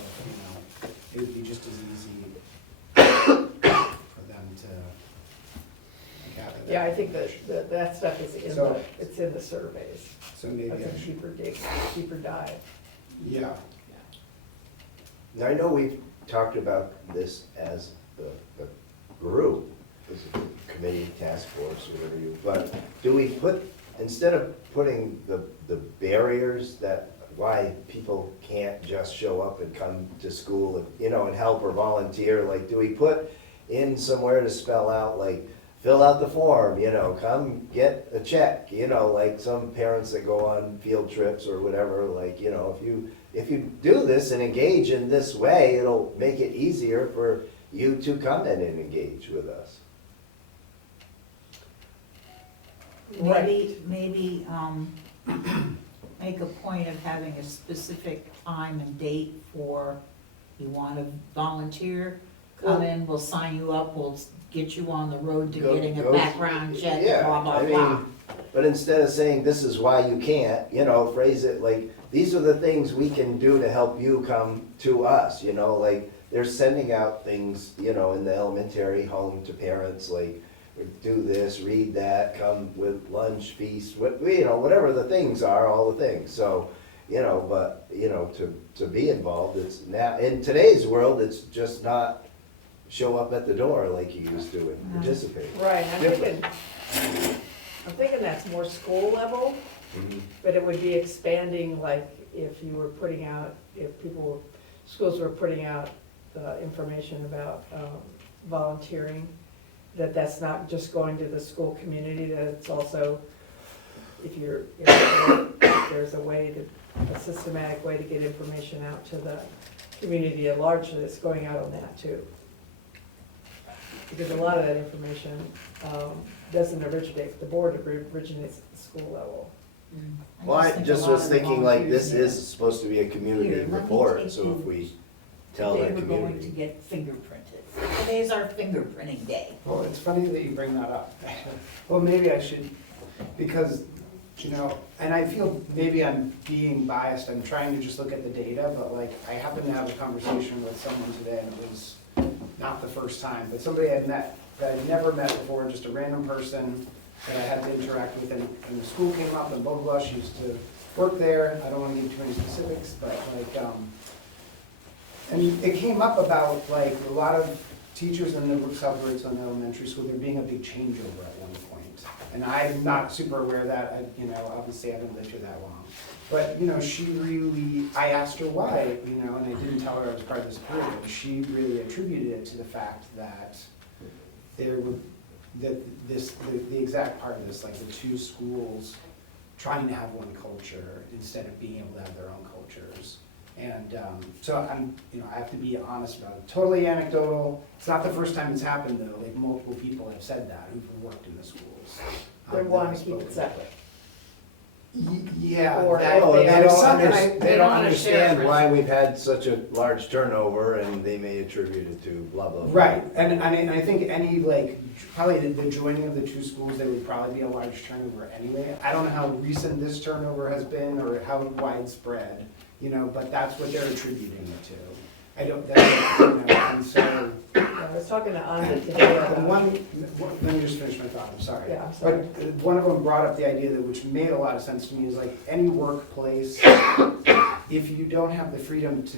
if, it would be just as easy for them to gather that. Yeah, I think that stuff is in So- it's in the surveys. So maybe That's I a should, deeper dive. yeah. Now, I know we've talked about this as the group, as a committee, task force, whatever but do we put, instead of putting the barriers that, why people can't just show up and come to school and, and help or volunteer, like, do we put in somewhere to spell out, like, fill out the form, come get a check, like some parents that go on field trips or whatever, like, if you do this and engage in this way, it'll make it easier for you to come in and engage with us. Maybe, make a point of having a specific time and date for, you want to volunteer, come in, we'll sign you up, we'll get you on the road to getting a background check, Yeah, blah, blah, I mean, blah. But instead of saying, this is why you can't, phrase it like, these are the things we can do to help you come to us, like, they're sending out things, in the elementary home to parents, like, do this, read that, come with lunch, feast, whatever the things are, all the things, so, but, to be involved, it's now, in today's world, it's just not show up at the door like you used to and participate. Right, Different. I'm thinking that's more school level, Mhm. but it would be expanding, like, if you were putting out, schools were putting out information about volunteering, that's not just going to the school community, that it's also, if there's a systematic way to get information out to the community at large, that's going out on that too. Because a lot of that information doesn't originate, the board originates at the school level. Well, I think a just lot was of the thinking like, this volunteers is supposed to be a community Here, let me report, take so you- if we tell They the were going to community. get fingerprinted. Today's our fingerprinting day. Well, it's funny that you bring that up. Well, maybe I should, because, and I feel maybe I'm being biased, I'm trying to just look at the data, but like, I happened to have a conversation with someone today, and it was not the first time, but somebody I met, that I'd never met before, just a random person that I had to interact with, and the school came up, and blah, blah, blah, she used to work there, I don't wanna give too many specifics, but like, and it came up about like, a lot of teachers in the suburbs on the elementary school, there being a big changeover at one point. And I'm not super aware of that, obviously I haven't lived here that long. But, she really, I asked her why, and I didn't tell her I was part of this group, and she really attributed it to the fact that there were, the exact part of this, like the two schools trying to have one culture instead of being able to have their own cultures. And so I have to be honest about it. Totally anecdotal. It's not the first time it's happened though. Like multiple people have said that who've worked in the schools. They want to keep it separate. Yeah. Or that- if They that is don't something I- understand, they they don't don't wanna share understand it. why we've had such a large turnover, and they may attribute it to blah, blah, blah. Right, and I think any, like, probably the joining of the two schools, there would probably be a large turnover anyway. I don't know how recent this turnover has been or how widespread, you know, but that's what they're attributing it to. I don't, that, you know, and so, I was talking to Anja today the about. one, let me just finish my thought, I'm sorry. Yeah, I'm sorry. But one of them brought up the idea that, which made a lot of sense to me, is like any workplace, if you don't have the freedom to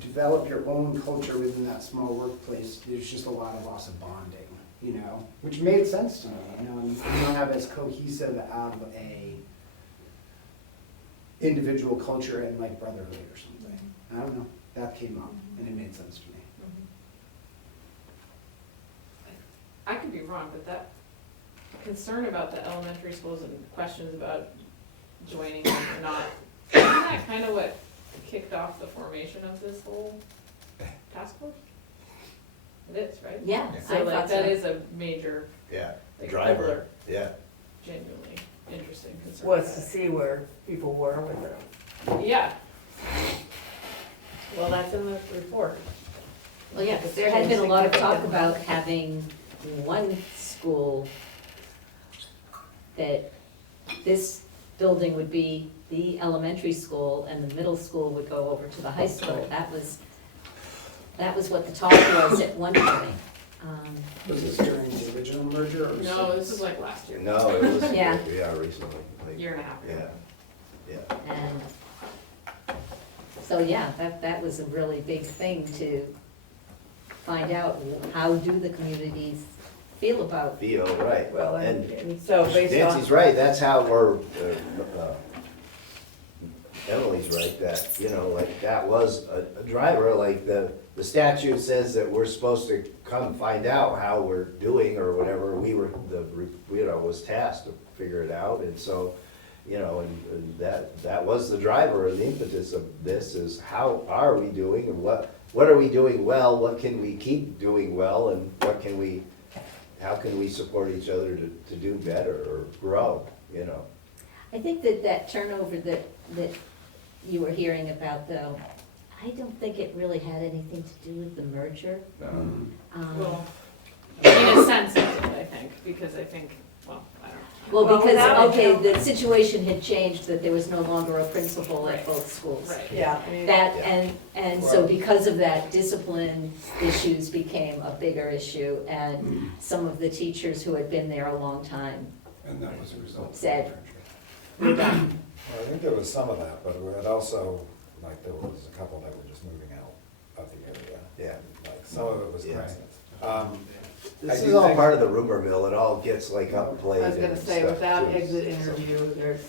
develop your own culture within that small workplace, there's just a lot of loss of bonding, you know? Which made sense to me, you know, and you don't have as cohesive of a individual culture and like brotherhood or something. I don't know, that came up and it made sense to me. I could be wrong, but that concern about the elementary schools and questions about joining them or not, isn't that kind of what kicked off the formation of this whole task force? It is, right? Yeah, So I like, thought that so. is a major, Yeah, like, driver, pillar, yeah. genuinely interesting concern. Was to see where people were with it. Yeah, Well, that's in the report. Well, yeah, there had been a lot of talk about having one school that this building would be the elementary school and the middle school would go over to the high school. That was what the talk was at one point. Was this during the original merger or? no, this is like last year, No, it was, Yeah. yeah, recently, like, year and a half yeah, ago. yeah. And so, yeah, that was a really big thing to find out, how do the communities feel about. Feel, right. Well, And and so based on. Nancy's right, that's how we're, Emily's right, that, you know, like, that was a driver, like, the statute says that we're supposed to come find out how we're doing or whatever, was tasked to figure it out, and so, you know, and that was the driver, or the impetus of this, is how are we doing, and what are we doing well, what can we keep doing well, and how can we support each other to do better or grow, you know? I think that turnover that you were hearing about, though, I don't think it really had anything to do with the merger. Well, in a sense, it did, I think, because I think, well, I don't know. Well, Well, because, without it, okay, no. the situation had changed, that there was no longer a principal at Right. both schools. Right. Yeah, I mean. That, Yeah. and so because of that, discipline issues became a bigger issue, and some of the teachers who had been there a long time And that was a result. said, we're done. Well, I think there was some of that, but it also, like, there was a couple that were just moving out of the area. Yeah. Like, some of it was Yeah. constant. I This do is all think- part of the rumor mill, it all gets like upplayed I was gonna and say, stuff, without too. exit interview, there's,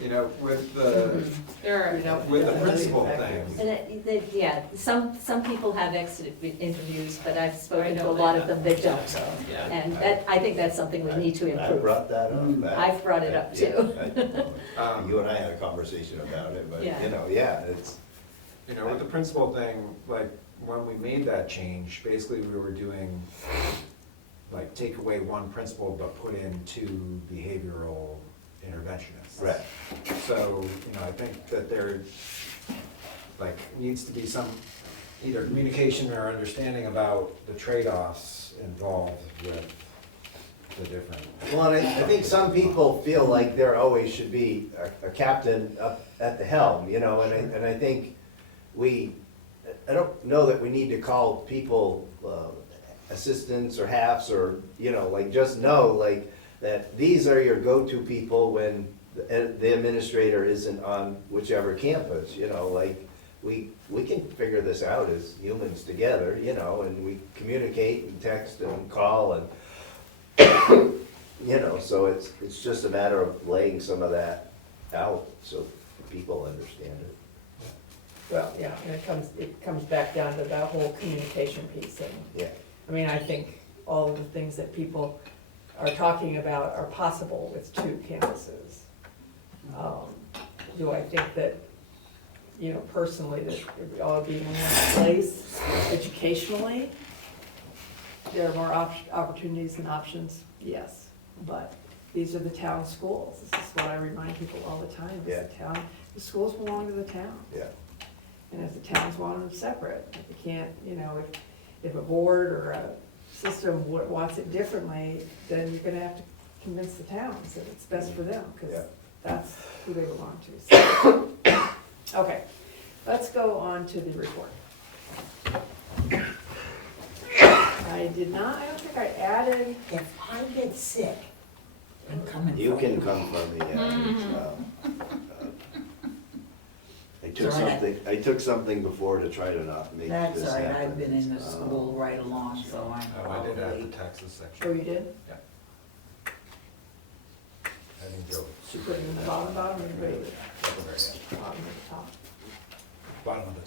You know, with the, There are, you know. with the other principal factors. thing, Yeah, some people have exit interviews, but I've spoken I to a know lot they of them that don't. yeah. And I think that's something we need to I improve. brought that up. I've brought it up Yeah, too. You and I had a conversation about it, but, Yeah. you know, yeah, it's, you know, with the principal thing, like, when we made that change, basically we were doing, like, take away one principal but put in two behavioral interventionists. right. So, you know, I think that there, like, needs to be some, either communication or understanding about the trade-offs involved with the different. Well, and I think some people feel like there always should be a captain up at the helm, you know, and I think I don't know that we need to call people assistants or halves or, you know, like, just know, like, that these are your go-to people when the administrator isn't on whichever campus, you know, like, we can figure this out as humans together, you know, and we communicate and text and call and, you know, so it's just a matter of laying some of that out so people understand it. Well, yeah, and it comes back down to that whole communication piece, and, Yeah, I mean, I think all of the things that people are talking about are possible with two campuses. Do I think that, you know, personally, that it would all be in one place educationally? There are more opportunities and options, yes, but these are the town schools. This is what I remind people all the time, is the town, the schools belong to the town. Yeah. And if the towns want them separate, if you can't, you know, if a board or a system wants it differently, then you're gonna have to convince the towns that it's best for them, Yeah. because that's who they belong to. So, okay, let's go on to the report. I don't think I added, If I get sick, I'm coming. You for can come for me, I took something before to try to not make this happen. That's all right, I've been in the school right along, so I'm Oh, I did add probably. the Texas oh, section. you did? I didn't go. Should put it in the bottom, or you put it Very good. at the bottom or Bottom of the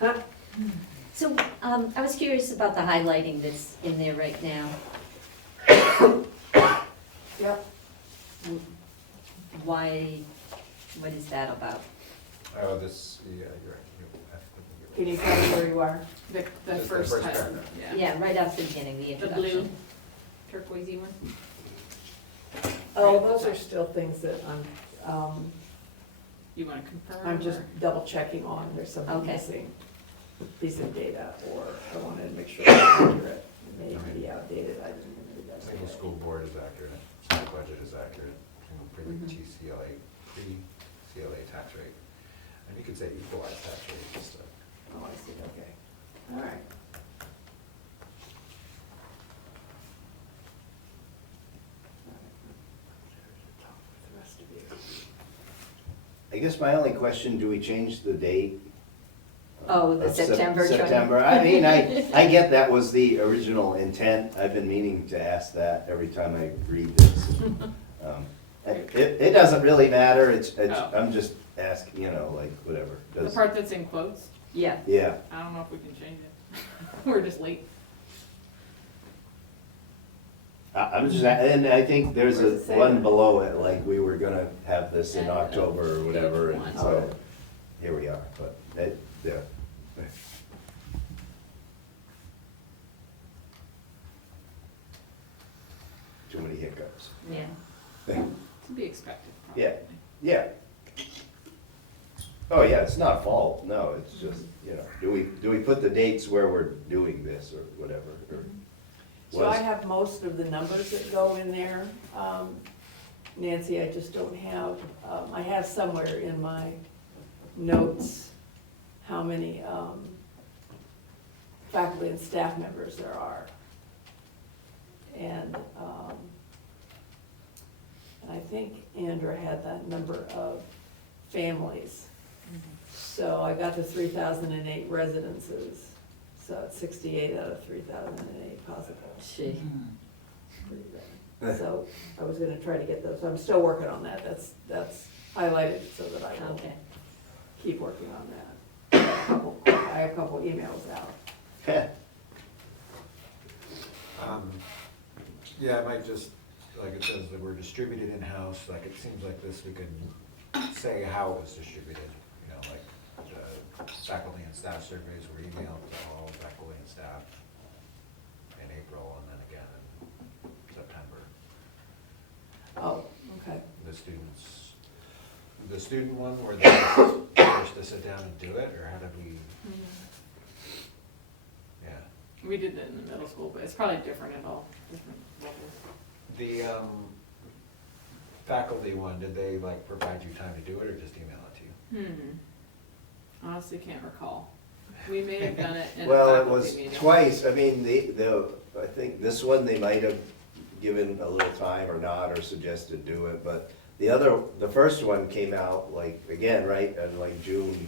top. top? So, I was curious about the highlighting that's in there right now. Yep, Why, what is that about? Oh, this, yeah, you're right. I think can you're you tell me where you are? The Just the first first title, paragraph. yeah. Yeah, right off the beginning, the The introduction. blue turquoisey one. Oh, those are still things that You wanna confirm? I'm just or- double checking on, there's something Okay. missing, piece of data, or I wanted to make sure it's accurate. It may be outdated, I didn't even read that. Single school board is accurate, school budget is accurate, single pre-CLA tax rate. And you could say equalized tax rate and stuff. Oh, I see, okay, all right. Talk with the rest of you. I guess my only question, do we change the date? Oh, the of Sep- September 20. September, I mean, I get that was the original intent, I've been meaning to ask that every time I read this. It doesn't really matter, Oh. I'm just asking, like, whatever. The Does- part that's in quotes, Yeah, Yeah, I don't know if we can change it. We're just late. I'm just, and I think there's Where does it say one that? below it, like, we were gonna have this in Yeah, October or whatever, page and one. so, here we are, but, yeah. Too many hiccups. yeah. To be expected, probably. Yeah. Yeah. Oh, yeah, it's not fault, no, it's just, do we put the dates where we're doing this or whatever, or? So I was- have most of the numbers that go in there. Nancy, I just don't have, I have somewhere in my notes how many faculty and staff members there are. And I think Andrew had that number of families. So I got the 3,008 residences, so it's 68 out of 3,008 possible. Gee. Pretty bad. So I was gonna try to get those, I'm still working on that, that's highlighted so that I will Okay. keep working on that. I have a couple emails out. Yeah, I might just, like it says that we're distributed in-house, like it seems like this, we could say how it was distributed, like the faculty and staff surveys were emailed to all faculty and staff in April and then again in September. Oh, okay. The student one, were they forced to sit down and do it, or how did we, yeah. We did that in the middle school, but it's probably different at all, different levels. The faculty one, did they like provide you time to do it or just email it to you? Honestly, can't recall. We may have done it in a Well, it faculty was meeting. twice, I mean, I think this one, they might have given a little time or not, or suggested do it, but the first one came out like, again, right, in like June,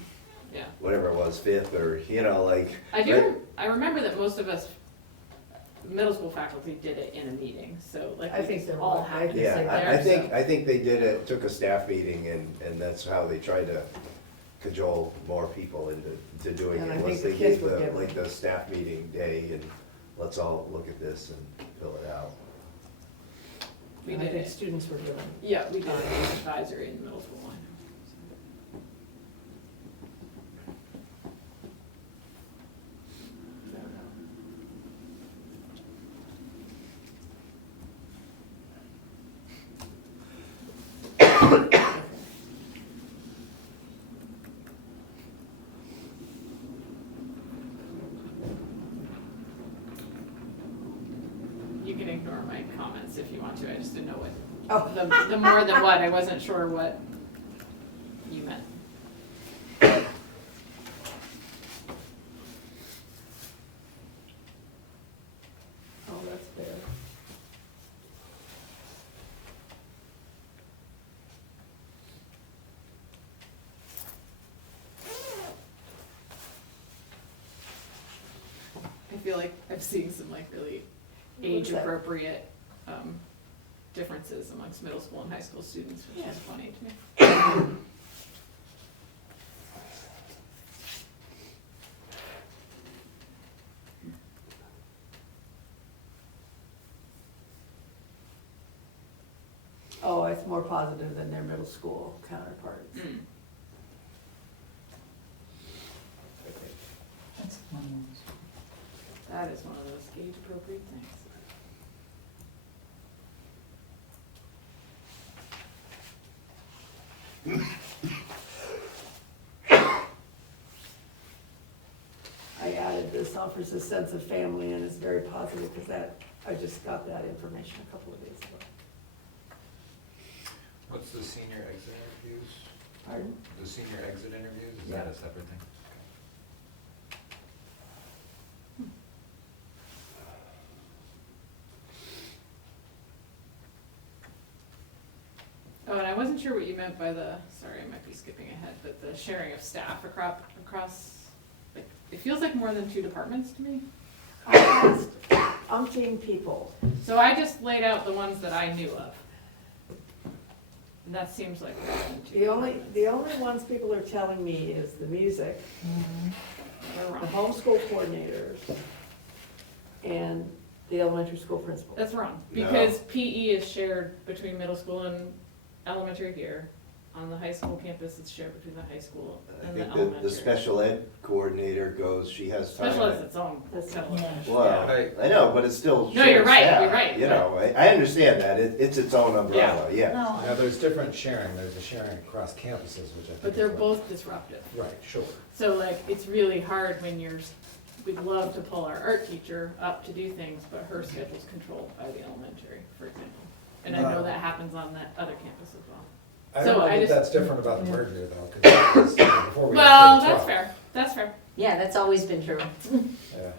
Yeah. whatever it was, 5th, or, like. I remember that most of us, middle school faculty did it in a meeting, so like I we think they're all all- I happened to think sit Yeah, there. I think they did it, took a staff meeting, and that's how they tried to cajole more people into doing And I it. think Was the they kids gave would get- like the staff meeting day, and let's all look at this and fill it out. We And I did think it. students were given. Yeah, we did it in advisory in the middle school one. the more than what, I wasn't sure what you meant. Oh, that's fair. I feel like I'm seeing some like really What's that? age-appropriate differences amongst middle school and high school students, which Yeah. is funny to me. Oh, it's more positive than their middle school counterparts. Mm. That's one. That is one of those age-appropriate things. I added this offers a sense of family and is very positive because that, I just got that information a couple of days ago. What's the senior exit interviews? Pardon? The senior exit interviews, is that that a a separate thing? Oh, and I wasn't sure what you meant by the, sorry, I might be skipping ahead, but the sharing of staff across, like, it feels like more than 2 departments to me. I asked umpteen people. So I just laid out the ones that I knew of. And that seems like more than 2 departments. The only ones people are telling me is the music, They're the wrong. homeschool coordinators, and the elementary school principal. That's wrong, No. because PE is shared between middle school and elementary here. On the high school campus, it's shared between the high school I and the think elementary. the special ed coordinator goes, she has time. Special is its own That's- kettle of yeah. fish. Well, Yeah. I know, but it's still. No, you're shared right, staff, you're right, You know, I understand that, it's its own umbrella, yeah. No, Now, there's different sharing, there's a sharing across campuses, which I think. But they're is what- both disruptive. Right, sure. So like, it's really hard when we'd love to pull our art teacher up to do things, but her schedule's controlled by the elementary, for example. And I know that happens on that other campus as well. I So don't know I that just- that's different about the merger though, because that was, before we. Well, got that's K-12. fair, that's fair. Yeah, that's always been true. Yeah.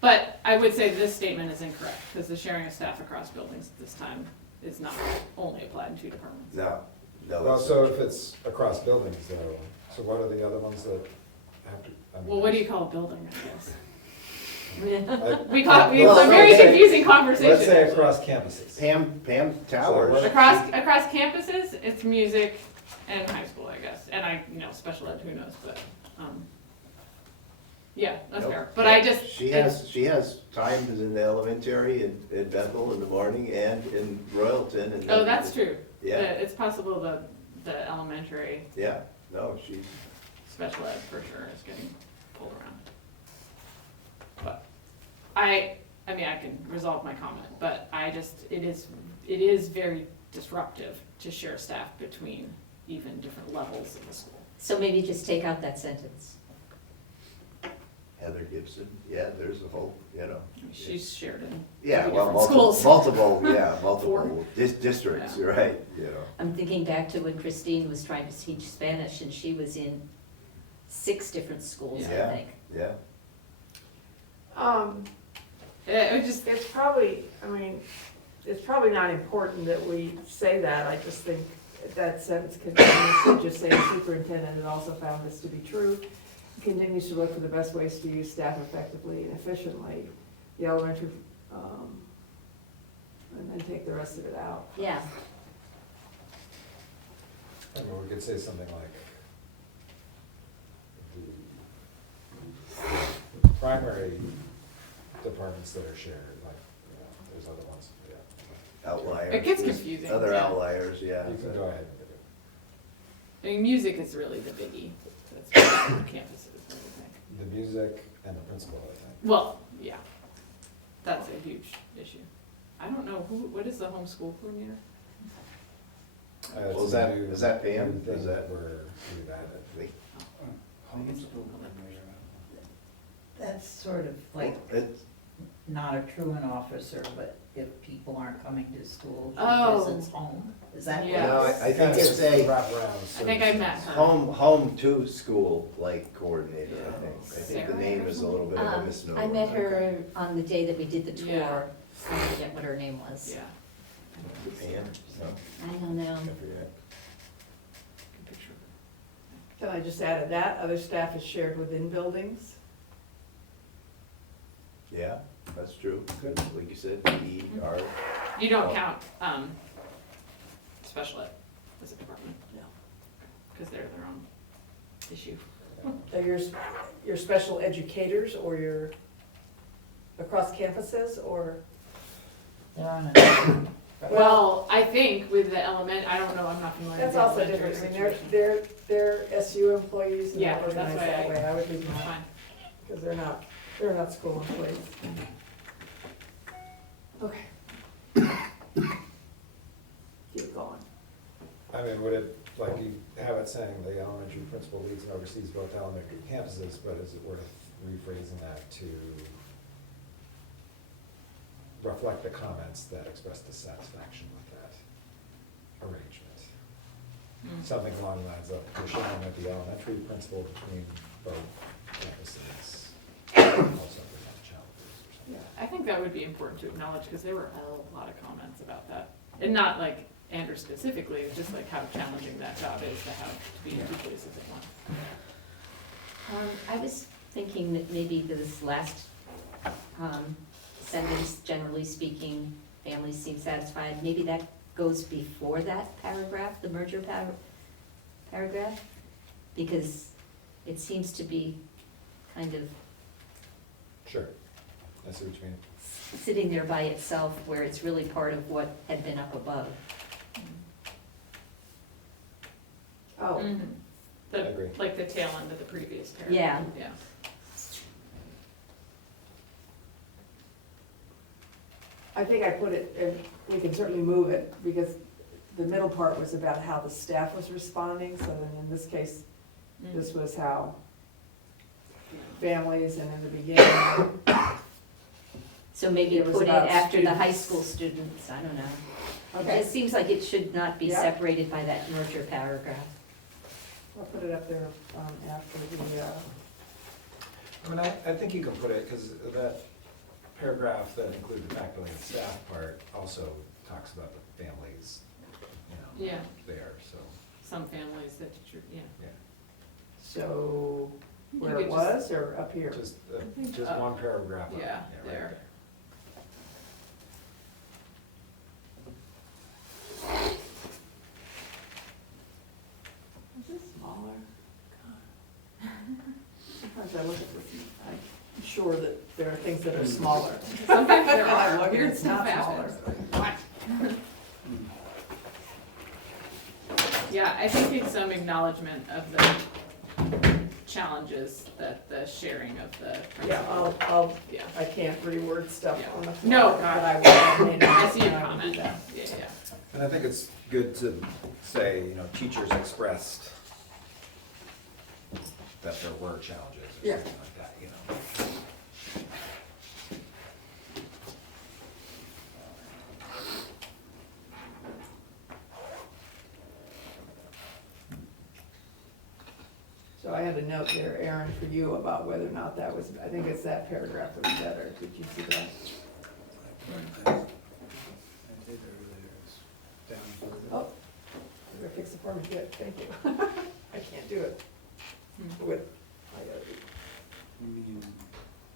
But I would say this statement is incorrect, because the sharing of staff across buildings at this time is not only applied in 2 departments. No, Well, so if it's across buildings though, so what are the other ones that have to? I mean, Well, what do you call a building, I guess? like- We call, it's Well, a very let's say- confusing conversation. Let's say actually. across campuses. Pam Towers. what- Across campuses, it's music and high school, I guess, and special ed, who knows, but, yeah, that's Nope. fair, but I just. She has times in the elementary in Bethel in the morning and in Royalton and. Oh, then- that's true. Yeah. It's possible the elementary Yeah, no, she, special ed for sure is getting pulled around. But I mean, I can resolve my comment, but it is very disruptive to share staff between even different levels of the school. So maybe just take out that sentence. Heather Gibson, yeah, there's a whole, She's shared in Yeah, 3 well, different schools. multiple Four. districts, Yeah. right, I'm thinking back to when Christine was trying to teach Spanish and she was in 6 different schools, I Yeah. think. yeah. It would just, It's probably, it's probably not important that we say that, I just think that sentence continues to just say, the superintendent has also found this to be true. Continues to look for the best ways to use staff effectively and efficiently, the elementary, and then take the rest of it out. Yeah, I mean, we could say something like, the primary departments that are shared, like, there's other ones, yeah. Outliers. It gets there's confusing, Other yeah. outliers, yeah. You can go ahead. I mean, music is really the biggie. That's what the campuses, I think. The music and the principal, I think. Well, yeah, that's a huge issue. I don't know, what is the homeschool coordinator? It's Well, is a that- new- is that Pam? new thing Is that- we've added. homeschool coordinator. that's sort of like It's, not a truant officer, but if people aren't coming to school, Oh. visits home? Is that? Yeah. No, I think it's a Wraparound I think I met her. home to school like coordinator, I think. I think Sarah the name or is a little bit of a misnomer. I met her on the day that we did the Yeah. tour. I forget what her name was. Yeah. Pam, no, I don't know. I forget. Good picture of Can I just add to that, other staff is shared within buildings? Yeah, that's true. Good, like you said, E, R. her. You don't count, special ed as a department? No. Because they're their own issue. Are your special educators or your across campuses or? They're on a, Well, I think with the I don't know, I'm not familiar with That's the also elementary different, I mean, situation. they're SU employees and Yeah, they're that's organized why that I- way, I would leave them out, Fine. because they're not school employees. Okay. Keep going. I mean, would it, like you have it saying the elementary principal leads and oversees both elementary campuses, but is it worth rephrasing that to reflect the comments that expressed dissatisfaction with that arrangement? Something along the lines of ensuring that the elementary principal between both campuses also present challenges or something. Yeah, I think that would be important to acknowledge, because there were a lot of comments about that. And not like Andrew specifically, it's just like how challenging that job is to have to be in two places at once. I was thinking that maybe this last sentence, generally speaking, families seem satisfied, maybe that goes before that paragraph, the merger paragraph, because it seems to be kind of Sure, I see what you mean. sitting there by itself, where it's really part of what had been up above. Oh, Mhm. I agree. Like the tail end of the previous paragraph. Yeah. Yeah. I think I put it, and we can certainly move it, because the middle part was about how the staff was responding, so then in this case, this was how families and in the beginning, So maybe It was put it about after the high students. school students, I don't know. It okay, just seems like it should not be Yeah. separated by that merger paragraph. I'll put it up there after the, I mean, I think you can put it, because that paragraph that included the faculty and staff part also talks about the families, you know, Yeah, there, so, some families that teacher, yeah. yeah. so You where could it just- was, or up here? Just up. one paragraph up, Yeah, right there. Is this smaller? God. Sometimes I look at this, and I'm sure that there are things that are smaller. Sometimes there And I are look and weird it's stuff not happens. smaller. What? Yeah, I think it's some acknowledgement of the challenges that the sharing of the Yeah, principal. Yeah, I can't reword stuff Yeah. on the fly. No, but God. I will. I see your And I will do comment, that. yeah, yeah. And I think it's good to say, you know, teachers expressed that there were challenges or Yeah. something like that, you know. So I had a note there, Aaron, for you about whether or not that was, I think it's that paragraph that was better. Did you see that? I did earlier, it's down further. Oh, you're gonna fix it for me, good, thank you. I can't do it with, You mean,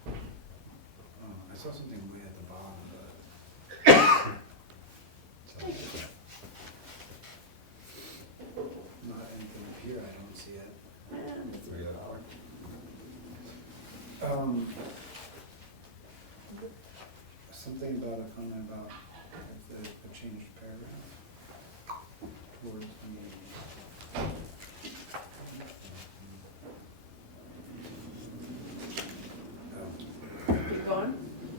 oh, I saw something way at the bottom, but not anything up here, I don't see it. Something about a comment about the changed paragraph towards the. keep going?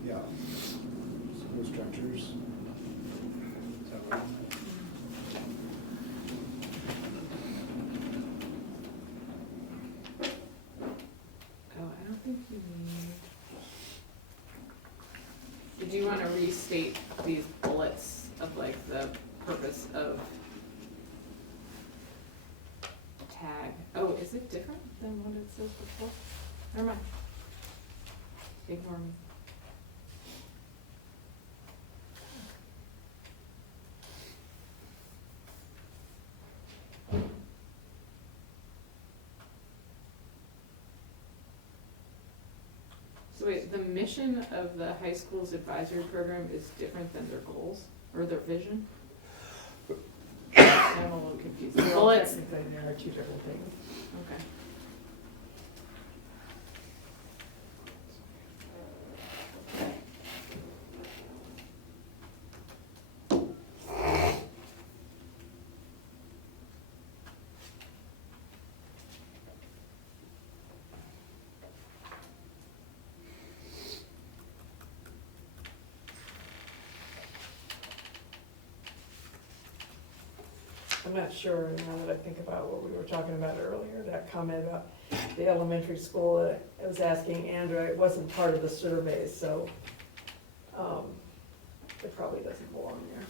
Yeah. School structures. Is that what you meant? Oh, I don't think you need. Did you wanna restate these bullets of like the purpose of tag. Oh, is it different than what it says before? Never mind. Ignore me. So wait, the mission of the high school's advisory program is different than their goals or their vision? I'm a little confused. The Well, bullets, technically, there are two different things. okay. I'm not sure, now that I think about what we were talking about earlier, that comment about the elementary school, I was asking Andrew, it wasn't part of the survey, so, it probably doesn't belong there.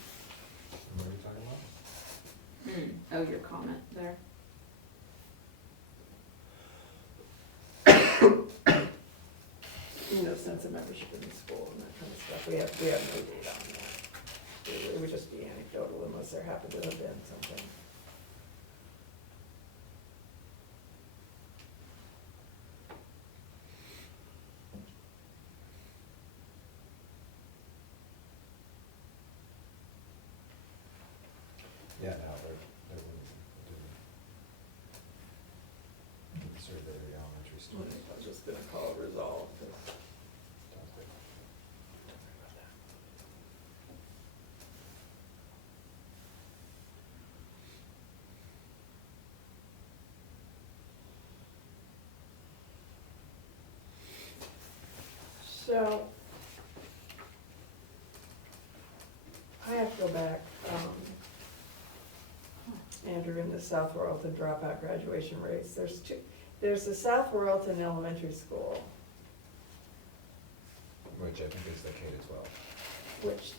What are you talking about? Oh, your comment there. You know, sense of membership in the school and that kind of stuff, we have no data on that. It would just be anecdotal unless there happened to have been something. Yeah, no, there wouldn't do survey of the elementary students. I was just gonna call it resolved, 'cause Sounds good. So, I have to go back, Andrew, in the South Royalton dropout graduation rates. There's the South Royalton Elementary School, Which I think is the K-12. which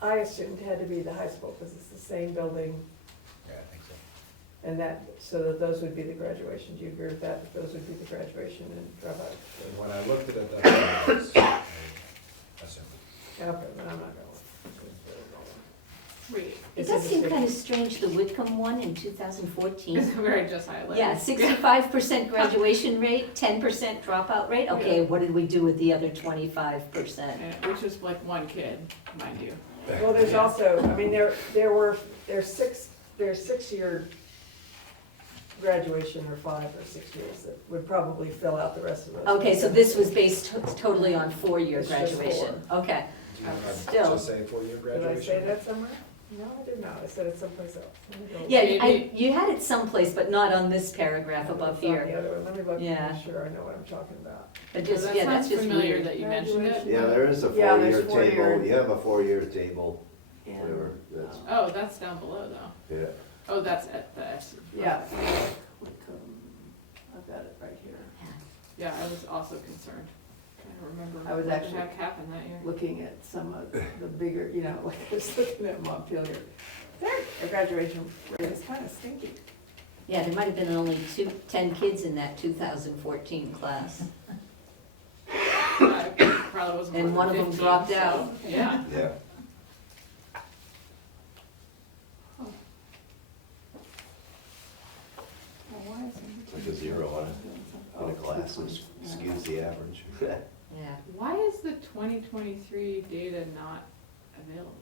I assumed had to be the high school, because it's the same building, Yeah, I think so. and that, so that those would be the graduation. Do you agree with that, those would be the graduation and dropout? And when I looked at it, that's what I was, I assumed. Okay, but I'm not going. Wait, It does seem kind of strange, the Whitcomb one in 2014. is where I just highlighted. Yeah, 65% graduation rate, 10% dropout rate. Okay, what did we do with the other 25%? Yeah, which is like one kid, mind you. Well, there's also, I mean, there's 6-year graduation, or 5 or 6 years, that would probably fill out the rest of those. Okay, so this was based totally on 4-year It's just graduation. Okay, Do you want to Still. just say 4-year Did graduation? I say that somewhere? No, I did not, I said it someplace else. Let me go- yeah, you had it someplace, but not on this paragraph above It's on here. the other one. Let me look, Yeah. make sure I know what I'm talking about. But Well, just, that yeah, that's sounds just familiar weird. that you mentioned it. Yeah, there is a Yeah, there's four-year 4-year. table, you have a four-year table, And, whatever, that's, Oh, that's down below though. yeah. Oh, that's at the S. Yeah. I've got it right here. Yeah, I was also concerned. Trying to remember I was what actually the heck happened that year. Looking at some of the bigger, you know, like I was looking at Montpelier. Their graduation rate is kind of stinky. Yeah, there might have been only 10 kids in that 2014 class. Probably wasn't And more one than of them 15, dropped so, out. Yeah. Yeah. Like a zero on a class, which skews the average. Yeah. Why is the 2023 data not available?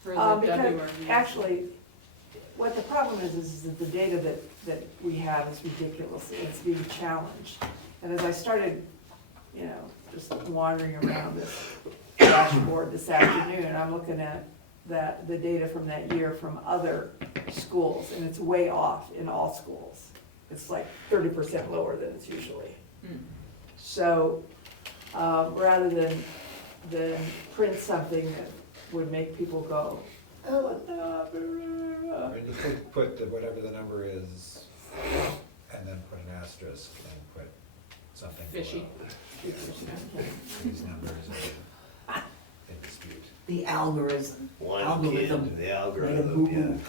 For the Because WRUDB? actually, what the problem is that the data that we have is ridiculous, it's being challenged. And as I started, you know, just wandering around this dashboard this afternoon, I'm looking at the data from that year from other schools, and it's way off in all schools. It's like 30% lower than it's usually. Hmm. So, rather than print something that would make people go, oh, what the? I mean, you could put whatever the number is, and then put an asterisk, and put something below. Fishy. These numbers are the algorithm. One Algorithm. kid, the Like a algorithm, boo-boo.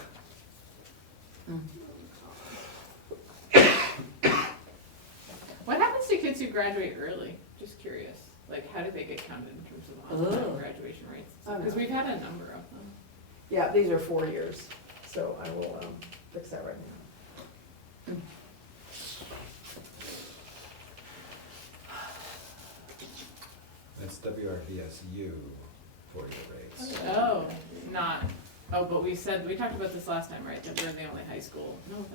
What happens to kids who graduate early? Just curious. Like, how do they get counted in terms of on-time Oh. graduation rates? I don't Because know. we've had a number of them. Yeah, these are 4 years, so I will fix that right now. That's WRVSU for your rates. Oh, not, but we talked about this last time, right, that we're the only high school. No,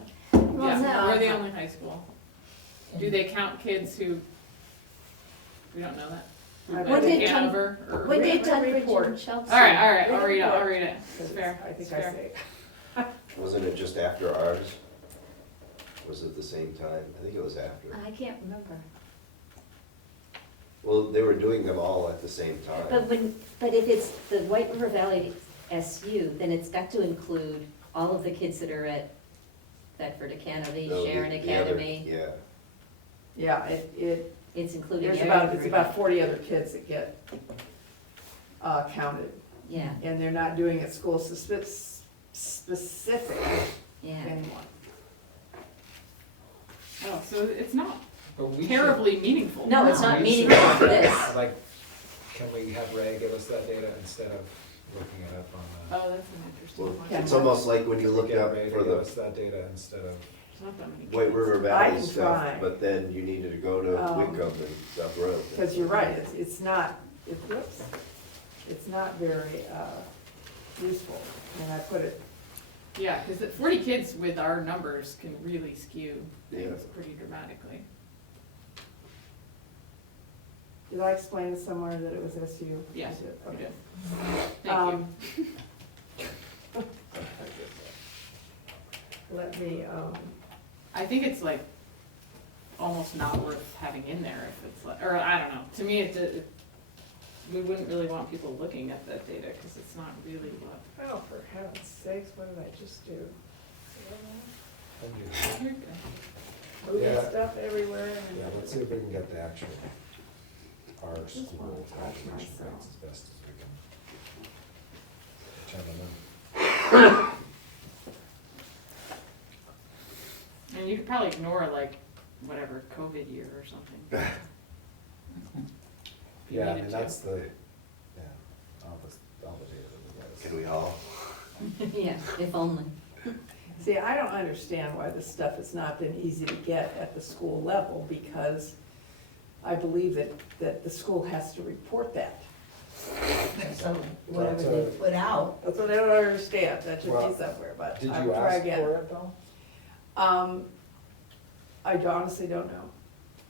Well, yeah, no. we're the only high school. Do they count kids who, we don't know that? Who When went to did Tun- Hanover or? When did Read- Tunbridge report. and Chelsea? All right, I'll read it, it's 'Cause fair, I think it's I fair. say, Wasn't it just after ours? Was it the same time? I think it was after. I can't remember. Well, they were doing them all at the same But time. but if it's the White River Valley SU, then it's got to include all of the kids that are at Bedford Academy, No, the- Sharon the other- Academy. Yeah, yeah, it, It's including there's everybody. it's about 40 other kids that get counted. Yeah, And they're not doing it school specific yeah. anymore. Oh, so it's not But we should- terribly meaningful. No, it's not we should meaningful look for at- this. Like, can we have Ray give us that data instead of looking it up on the? Oh, that's an interesting well, one. it's almost like when you look Get up Ray to for give the us that data instead of, There's not that many White kids. River I Valley can stuff, try. but then you needed to go to Wickham and South Road. Because you're right, it's not, it's not very useful. And I put it, Yeah, because 40 kids with our numbers can really skew things Yeah. pretty dramatically. did I explain somewhere that it was SU? Yes, I did, you okay. did. Thank you. Let me, I think it's like almost not worth having in there if it's like, or I don't know. To me, we wouldn't really want people looking at that data because it's not really what. oh, for heaven's sakes, what did I just do? You're good. Moving Yeah. stuff everywhere and. yeah, let's see if we can get the actual, our Just wanna school touch graduation myself. rates as best as we can. Determine them. And you could probably ignore like whatever COVID year or something. If you Yeah, needed and to. that's the, yeah, all the data that we get. is- Can we all? Yeah, if only. See, I don't understand why this stuff has not been easy to get at the school level, because I believe that the school has to report that. So whatever they put out, That's what I don't understand, that should Well, be somewhere, but Did I you will try ask again. for it though? I honestly don't know,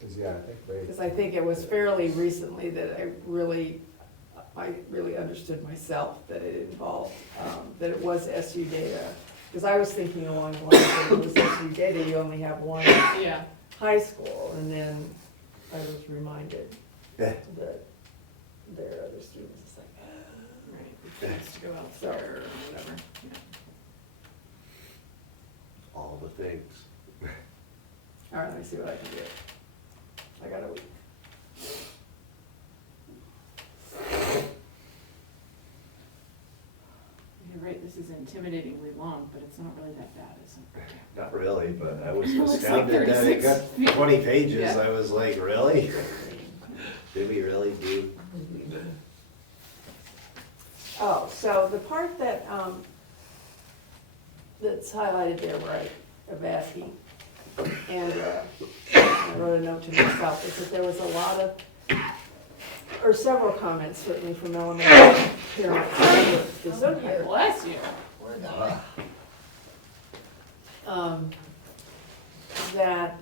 Cause yeah, I think Ray. because I think it was fairly recently that I really understood myself that it involved, that it was SU data. Because I was thinking along the lines that it was SU data, you only have one Yeah. high school, and then I was reminded Yeah. that there are other students, it's like, Right. It has to go elsewhere or whatever. Yeah. All the things. all right, let me see what I can do. I got a week. You're right, this is intimidatingly long, but it's not really that bad, is it? Not really, but I was It looks like astounded that it 36 feet. got 20 pages. Yeah. I was like, really? Did we really do? Oh, so the part that, that's highlighted there where I'm asking, and I wrote a note to myself, is that there was a lot of, or several comments certainly from elementary parents who were so here, Bless you. we're going. that,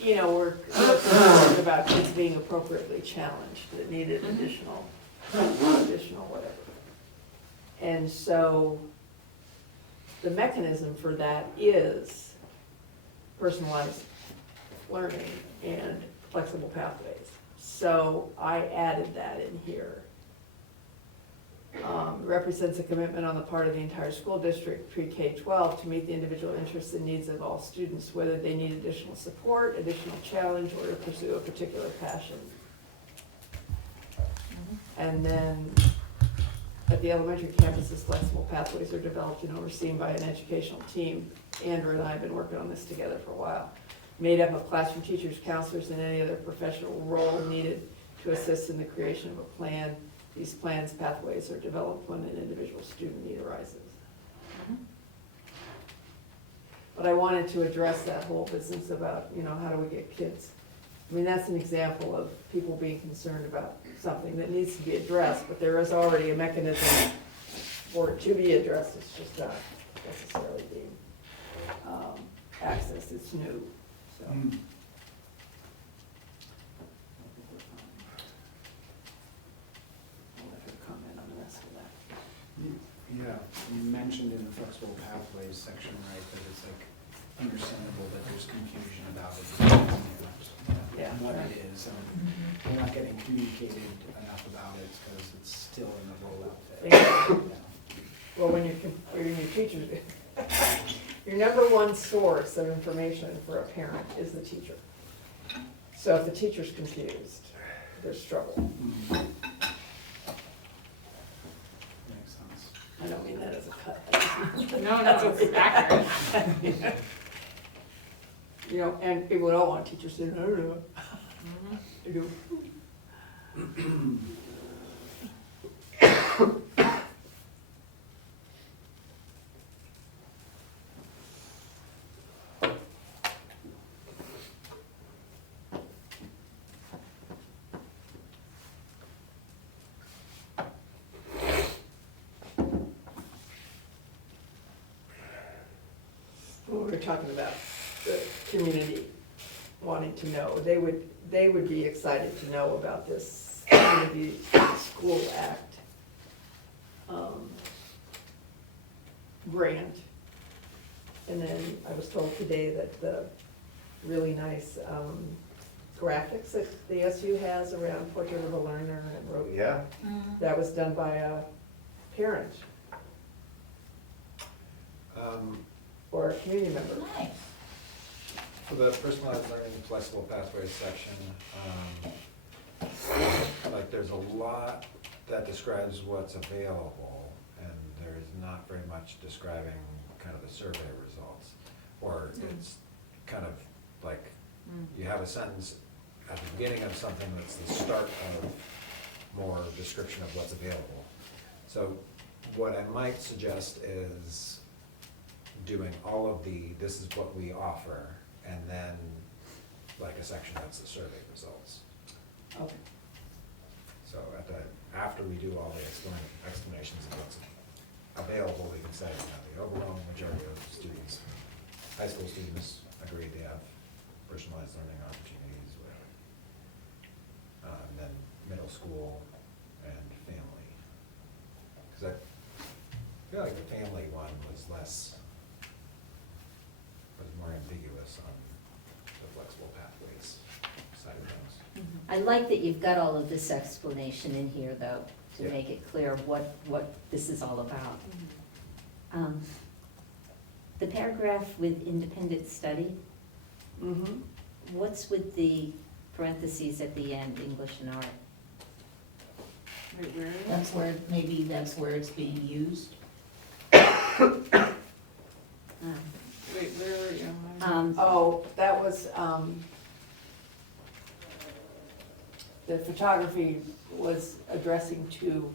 you know, we're concerned about kids being appropriately challenged, that needed additional whatever. And so the mechanism for that is personalized learning and flexible pathways. So I added that in here. Represents a commitment on the part of the entire school district, pre-K-12, to meet the individual interests and needs of all students, whether they need additional support, additional challenge, or to pursue a particular passion. And then at the elementary campuses, flexible pathways are developed and overseen by an educational team. Andrew and I have been working on this together for a while. Made up of classroom teachers, counselors, and any other professional role needed to assist in the creation of a plan. These plans, pathways are developed when an individual student need arises. But I wanted to address that whole business about, how do we get kids? I mean, that's an example of people being concerned about something that needs to be addressed, but there is already a mechanism for it to be addressed. It's just not necessarily being accessed. It's new, so. I'll let her comment on the rest of that. Yeah, you mentioned in the flexible pathways section, right, that it's like understandable that there's confusion about it. Yeah. What it is, and we're not getting communicated enough about it because it's still in the rollout phase. Yeah. Well, when your teachers, your number one source of information for a parent is the teacher. So if the teacher's confused, there's trouble. Makes sense. I don't mean that as a cut. No, it's accurate. And people don't want teachers to, I don't know. They do. Well, we're talking about the community wanting to know, they would be excited to know about this Community School Act grant. And then I was told today that the really nice graphics that the SU has around Portrait of a Learner and wrote, Yeah, that was done by a parent or a community member. Nice. For the personalized learning flexible pathways section, like there's a lot that describes what's available, and there's not very much describing kind of the survey results. Or it's kind of like, you have a sentence at the beginning of something that's the start of more description of what's available. So what I might suggest is doing all of this is what we offer, and then like a section that's the survey results. Okay. So after we do all the explanations of what's available, we can say, the overwhelming majority of students, high school students, agree they have personalized learning opportunities, whatever. And then middle school and family. Because I feel like the family one was more ambiguous on the flexible pathways side of things. I like that you've got all of this explanation in here, though, to Yeah. make it clear what this is all about. The paragraph with independent study, Mm-hmm. what's with the parentheses at the end, English and art? Wait, where is it? Maybe that's where it's being used. Wait, where were you? Oh, that was, the photography was addressing two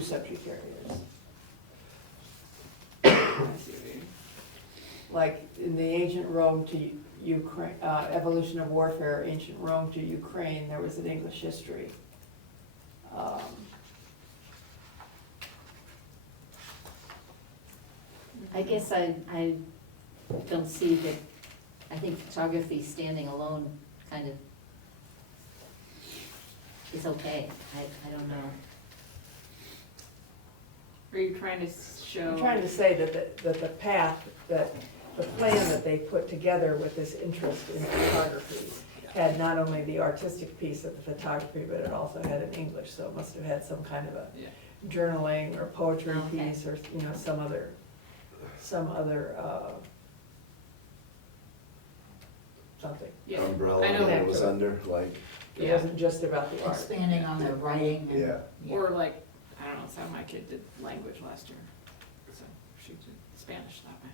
subject areas. I see what you mean. Like in the ancient Rome to Ukraine, evolution of warfare, ancient Rome to Ukraine, there was an English history. I guess I don't see that, I think photography standing alone kind of is okay. I don't know. Are you trying to show? I'm trying to say that the path, that the plan that they put together with this interest in photography had not only the artistic piece of the photography, but it also had an English, so it must have had some kind of a Yeah. journaling or poetry Okay. piece or, some other, something. Yeah. umbrella I know. that it was under, like, It Yeah. wasn't just about the art. Expanding on their writing and. yeah. Or like, I don't don't know, it's how my kid did language last year, so she did Spanish that way.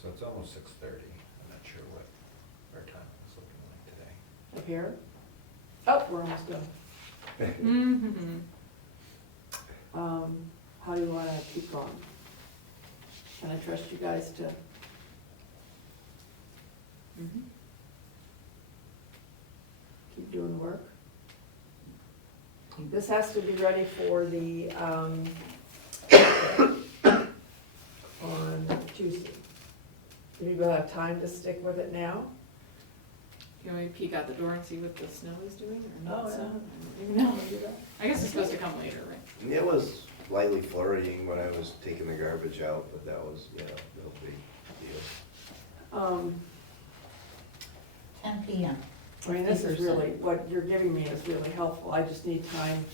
So it's almost 6:30. I'm not sure what our time is looking like today. Up here? Oh, we're almost done. Mm-hmm. How do you wanna keep going? Can I trust you guys to, Mm-hmm. keep doing the work? This has to be ready for the, on Tuesday. Do you have time to stick with it now? You want me to peek out the door and see what the snow is doing or Oh, not yeah. snow? I don't even know. I guess it's supposed to come later, right? It was lightly flurrying when I was taking the garbage out, but that was, no big deal. 10 PM. I mean, this is really, what you're giving me is really helpful, I just need time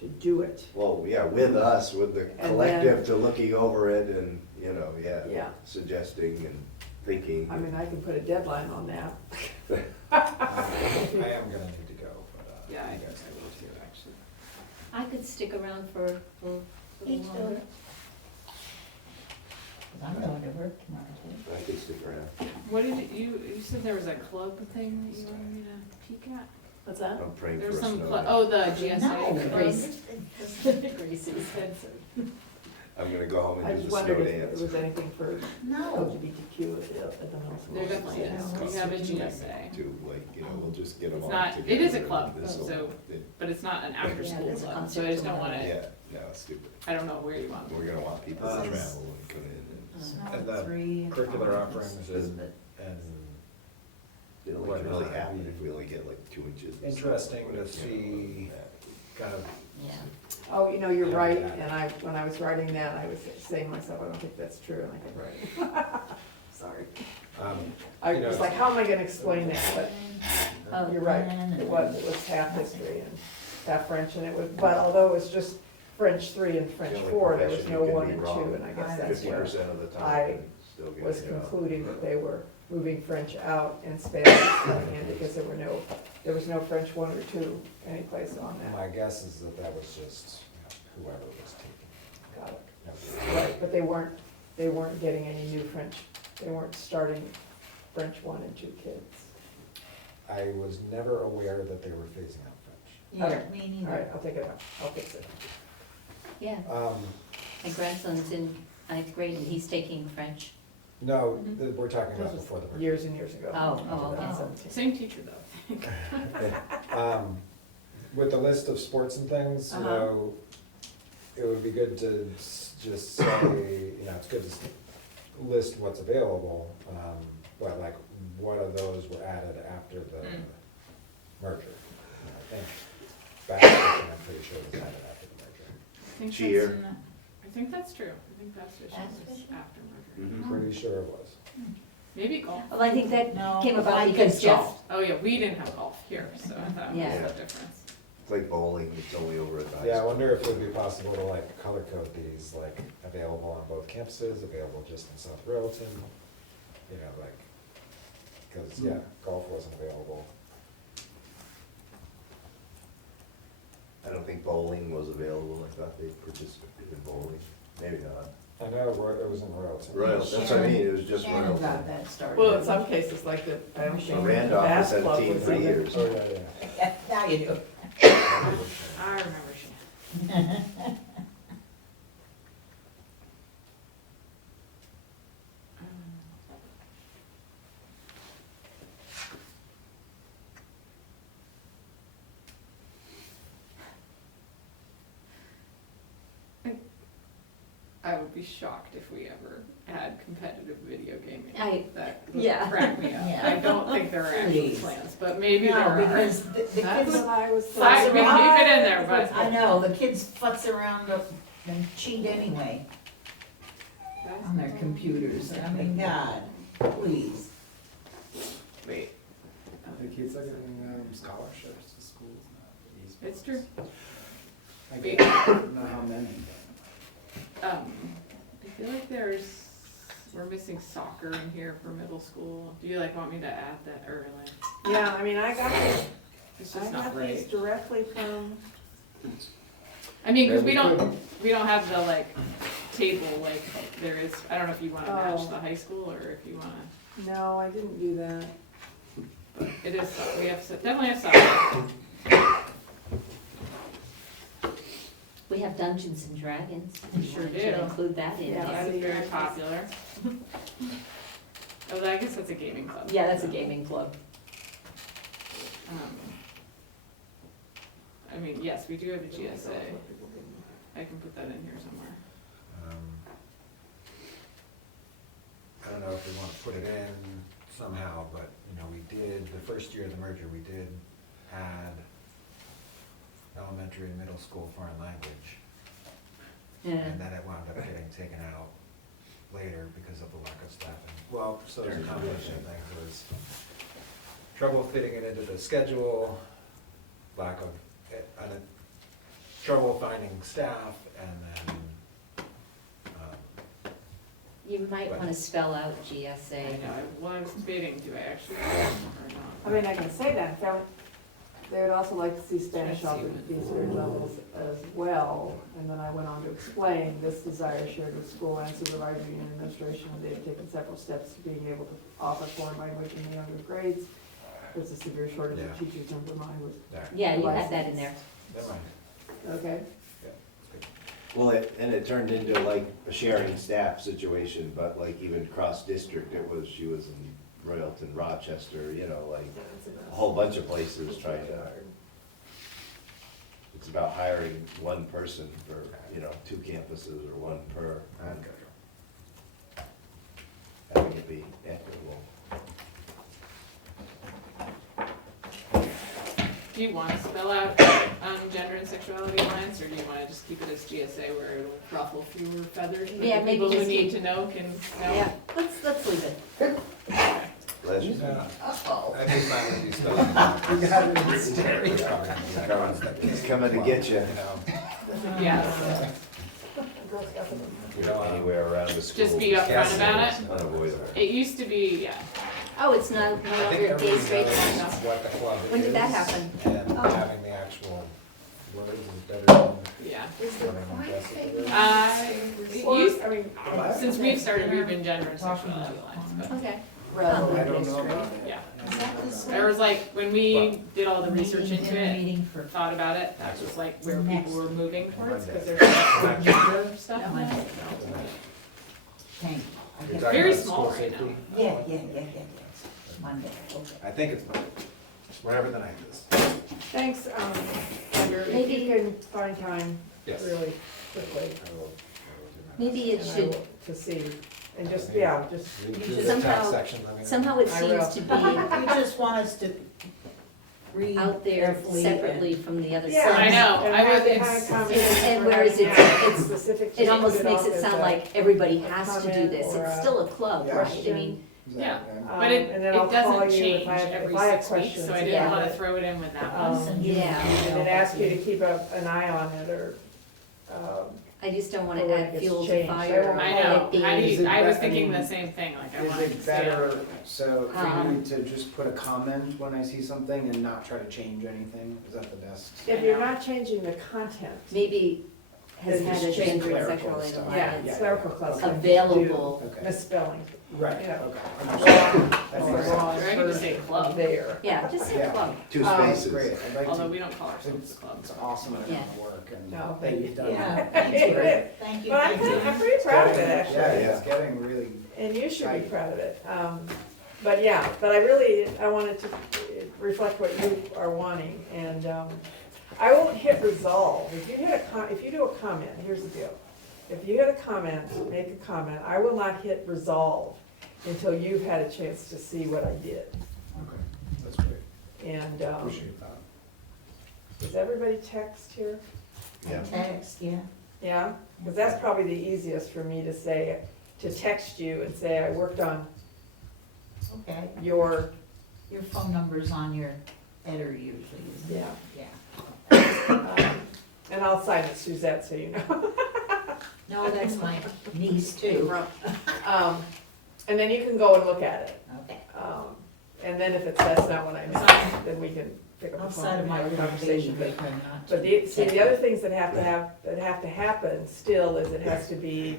to do it. Well, yeah, with us, with the And collective to looking over it and, Yeah. suggesting and thinking. I mean, I can put a deadline on that. I am gonna need to go, but. Yeah, I you guess guys I will too, actually. I could stick around for a little Each longer. other. I'm going to work tomorrow too. I could stick around. What did you said there was a club thing that you wanted me to peek at? What's that? I'm praying for a There's some snow club, day. oh, the GSA. No, club. Grace. Gracie's head said. I'm gonna go home I and do just the wondered snow if there dance. was anything for No. LGBTQ at the middle school. There definitely is. We have a GSA, To we'll just get them It's all not- together. it is a and club, this'll- so- it- but it's not an Yeah, after-school there's a club, concert so I just don't tomorrow. wanna, Yeah, no, it's stupid. I don't know where you want. We're gonna want people to Um, travel and come in And the curricular offerings and It'll What really is that? happen if we only get like 2 inches. of Interesting snow, to see kind of, Yeah. Oh, you're Yeah, right, yeah. and when I was writing that, I was saying to myself, I don't think that's true, and I kept writing. Sorry. I You know- was like, how am I gonna explain that, but you're right, and- it was half history and half French, and it was, but although it was just French 3 and French The only 4, there was profession no you can 1 be and wrong 2, and I guess that's 50% where of the time. I and still get was it, you know. concluding that they were moving French out and Spanish coming in, because there was no French 1 or 2 anyplace on that. my guess is that was just whoever was taking. Got it. notes. Right, but they weren't getting any new French, they weren't starting French 1 and 2 kids. I was never aware that they were phasing out French. Yeah, Okay. me All right, neither. I'll take it out, I'll fix it. Yeah, Um, my grandson's in 9th grade and he's taking French. No, Mhm. we're talking This about was before the break. years and years ago. Oh, okay. 2017. Same teacher though. With the list of sports and things, Uh-huh. it would be good to just say, it's good to list what's available, but like, what of those were added after the merger? I think basketball, I'm pretty sure was added after the merger. I think Cheer. that's- I think that's true, I think that's what That's was what- after merger. Mhm. Pretty sure it was. Maybe golf. Well, I think that No, came about I because could Jeff, golf. Oh, yeah, we didn't have golf here, so I thought it Yeah. was the difference. It's like bowling, it's only over at the high Yeah, I school. wonder if it would be possible to like color code these, like available on both campuses, available just in South Royalton, because, yeah, golf wasn't available. I don't think bowling was available, I thought they participated in bowling, maybe not. I know it was in Royalton. Royal, that's what I mean, it was just Shannon got Royalton. that started. Well, in some cases, like I don't think the Randolph bass has had club a team was for in it. years. Oh, yeah. Yeah, now you do. I remember she. I would be shocked if we ever had competitive video gaming. That would yeah. crack me up. Yeah. I don't think there are actually Please. plans, but maybe there No, are. because the That's kids, what I was I, we thinking. keep it in there, but. I know, the kids futz around and cheat anyway on their computers. I mean, God, please. Wait, The kids are getting scholarships to schools now. it's true. I Wait. don't know how many. I feel like we're missing soccer in here for middle school. Do you want me to add that, or Yeah, I mean, I got these, It's I just got not these right. directly from, I mean, cause Yeah, we don't have the like table like there is, I don't know if you wanna match Oh. the high school or if you wanna, no, I didn't do that. but it is, we have, definitely have some. We have Dungeons and Dragons. We You sure wanted to do. include that in Yeah. there. That is very popular. Oh, I guess that's a gaming club. Yeah, that's a gaming club. Um, I mean, yes, we do have a GSA. I can put that in here somewhere. I don't know if we want to put it in somehow, but, you know, we did, the first year of the merger, we did add elementary and middle school foreign language. Yeah. And then it wound up getting taken out later because of the lack of staffing. Well, so there's a combination of things. It was trouble fitting it into the schedule, lack of, trouble finding staff, and then, You might want to spell out I GSA. know, well, I was debating, do I actually put it or I not? mean, I can say that, they would also like to see Spanish Let's see offered what- at these grade levels as well. And then I went on to explain this desire shared with school and supervisory and administration. They've taken several steps to being able to offer foreign language in the younger grades. There's a severe shortage of Yeah. teachers in Vermont with, there, Yeah, you had that in there. never mind. okay? Yeah, it's good. Well, it turned into like a sharing staff situation, but like even cross-district, she was in Royalton, Rochester, you know, like a whole bunch of places trying to, it's about hiring one person for, you know, 2 campuses or one per, and having it be equitable. Do you want to spell out gender and sexuality alliance, or do you want to just keep it as GSA where it'll ruffle fewer feathers? But Yeah, the maybe people who just need keep- to know can know? Yeah, let's leave it. Pleasure. Yeah, Uh-oh. I think mine would be stuff. You got it in stereo. He's coming to get you. You know, Yes, you don't want to. Anywhere around the school. just be upfront about it. Unavoidable. It used to be, yeah, Oh, it's no I think longer everybody day straight knows now. what the club is. When did that happen? And Oh. having the actual words is better than yeah. running on guess at the words. It Or, used, I mean, since we've started, we've been gender and sexuality alliance, but, Okay. rather I than don't day know straight. about it. yeah. Is that the same? There was like, when we did all the research Meeting, into dinner it, meeting for thought about it, that was like where Next. people were moving towards, because Monday. there's like gender stuff Yeah, in Monday. it. Thank you. I You're get- talking Very about small school right safety? now. Yeah. Monday, okay. I think it's Monday, whatever the night is. Thanks, Andrew, if Maybe- you can find time Yes. really quickly. I will do that. Maybe it and I should, will- To see, and just, yeah, just, You you do the somehow- top section, let me know. somehow it I seems will. to be You just want us to read out there carefully separately from the other yeah. I side. know, And I have was- the it's- kind of comments and we're whereas having it's- now, it's- specific, It just almost put makes off it as sound a- like everybody a has to do comment this. or It's a still a club, Yeah. right? I mean, Yeah. Exactly. But it, and then I'll it call doesn't you change if I have every questions 6 weeks, so I didn't about wanna it. throw it in with that Um, one. Send you an yeah. And then ask you to keep an eye on it, or, I just don't want Or to when it add gets fuel to changed. fire. I I let know, it how be- do Is you, it I was bet- I thinking the mean, same thing, like I Is wanted to it stay on. better, so for me Um, to just put a comment when I see something and not try to change anything? Is that the best? if you're not changing the content. Maybe has Then had just a change gender and clerical sexual stuff. Yeah, alliance clerical clubs. like available. do Okay. Misspelling. Right, Yeah. okay. Wrong That or makes wrong Or I could just say version club. there. Yeah, just say Yeah. club. 2 Um, spaces. Great, I'd like Although to, we don't call ourselves it's a club. it's awesome that Yeah. it's work and No, that you've done. Yeah, that. thank It you, is. thank you, But thank you. I'm pretty proud of it, Yeah, actually, it's getting really, and you should be Right. proud of it. But yeah, but I wanted to reflect what you are wanting, and, I won't hit resolve. If you do a comment, here's the deal. If you hit a comment, make a comment, I will not hit resolve until you've had a chance to see what I did. okay, that's great, And, appreciate that. does everybody text here? Yeah. Text, yeah. Yeah, because that's probably the easiest for me to say, to text you and say, I worked on Okay, your, your phone number's on your header usually, isn't it? yeah. Yeah. And I'll sign it Suzette, so you know. No, that's my niece too. And then you can go and look at it. Okay. And then if that's not what I meant, then we can pick up the phone Outside of and my have a conversation. conversation, but not. But the other things that have to happen still is it has to be,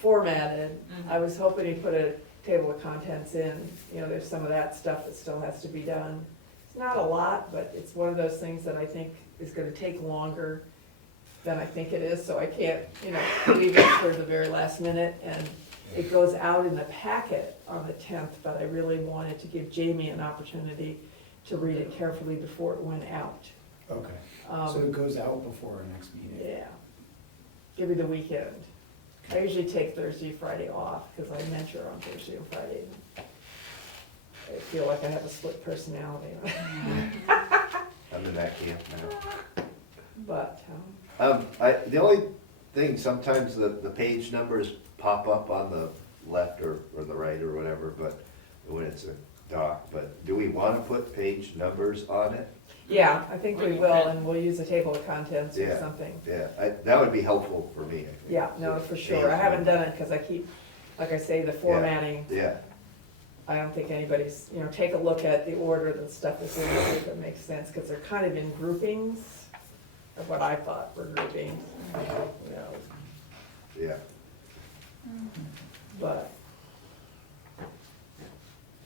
formatted. Mhm. I was hoping he'd put a table of contents in, you know, there's some of that stuff that still has to be done. It's not a lot, but it's one of those things that I think is gonna take longer than I think it is, so I can't, you know, leave it for the very last minute. And it goes out in the packet on the 10th, but I really wanted to give Jamie an opportunity to read it carefully before it went out. Okay, so Um, it goes out before our next meeting? Yeah, give me the weekend. I usually take Thursday, Friday off, because I mentor on Thursday and Friday. I feel like I have a split personality. I'm in that camp now. But, The only thing, sometimes the page numbers pop up on the left or the right or whatever, but when it's a doc, but do we wanna put page numbers on it? yeah, I think When we you will, print. and we'll use a table of contents or Yeah. something. Yeah, that would be helpful for me, I think. Yeah, no, for sure. I haven't done it, because I keep, like I say, the formatting. Yeah, I don't think anybody's, you know, take a look at the order that stuff is in, see if it makes sense, because they're kind of in groupings of what I thought were groupings, you know, yeah. but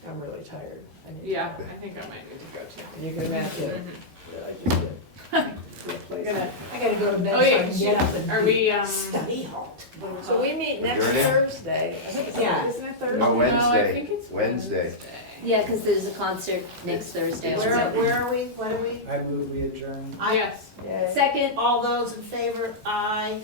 I'm really tired. I need to Yeah, go. I think I might need to go too. You can imagine Mhm. that I just did. I gotta go to bed Oh, so I yeah, can get up and. Are we, Study halt. So we meet next Adjourning? Thursday. I think it's, Yeah. isn't it Thursday? No, No, I Wednesday. think it's Wednesday. Yeah, because there's a concert next Thursday. Where also. are we, what are we? I move we adjourn. I, Yes. Yeah. Second, all those in favor, aye.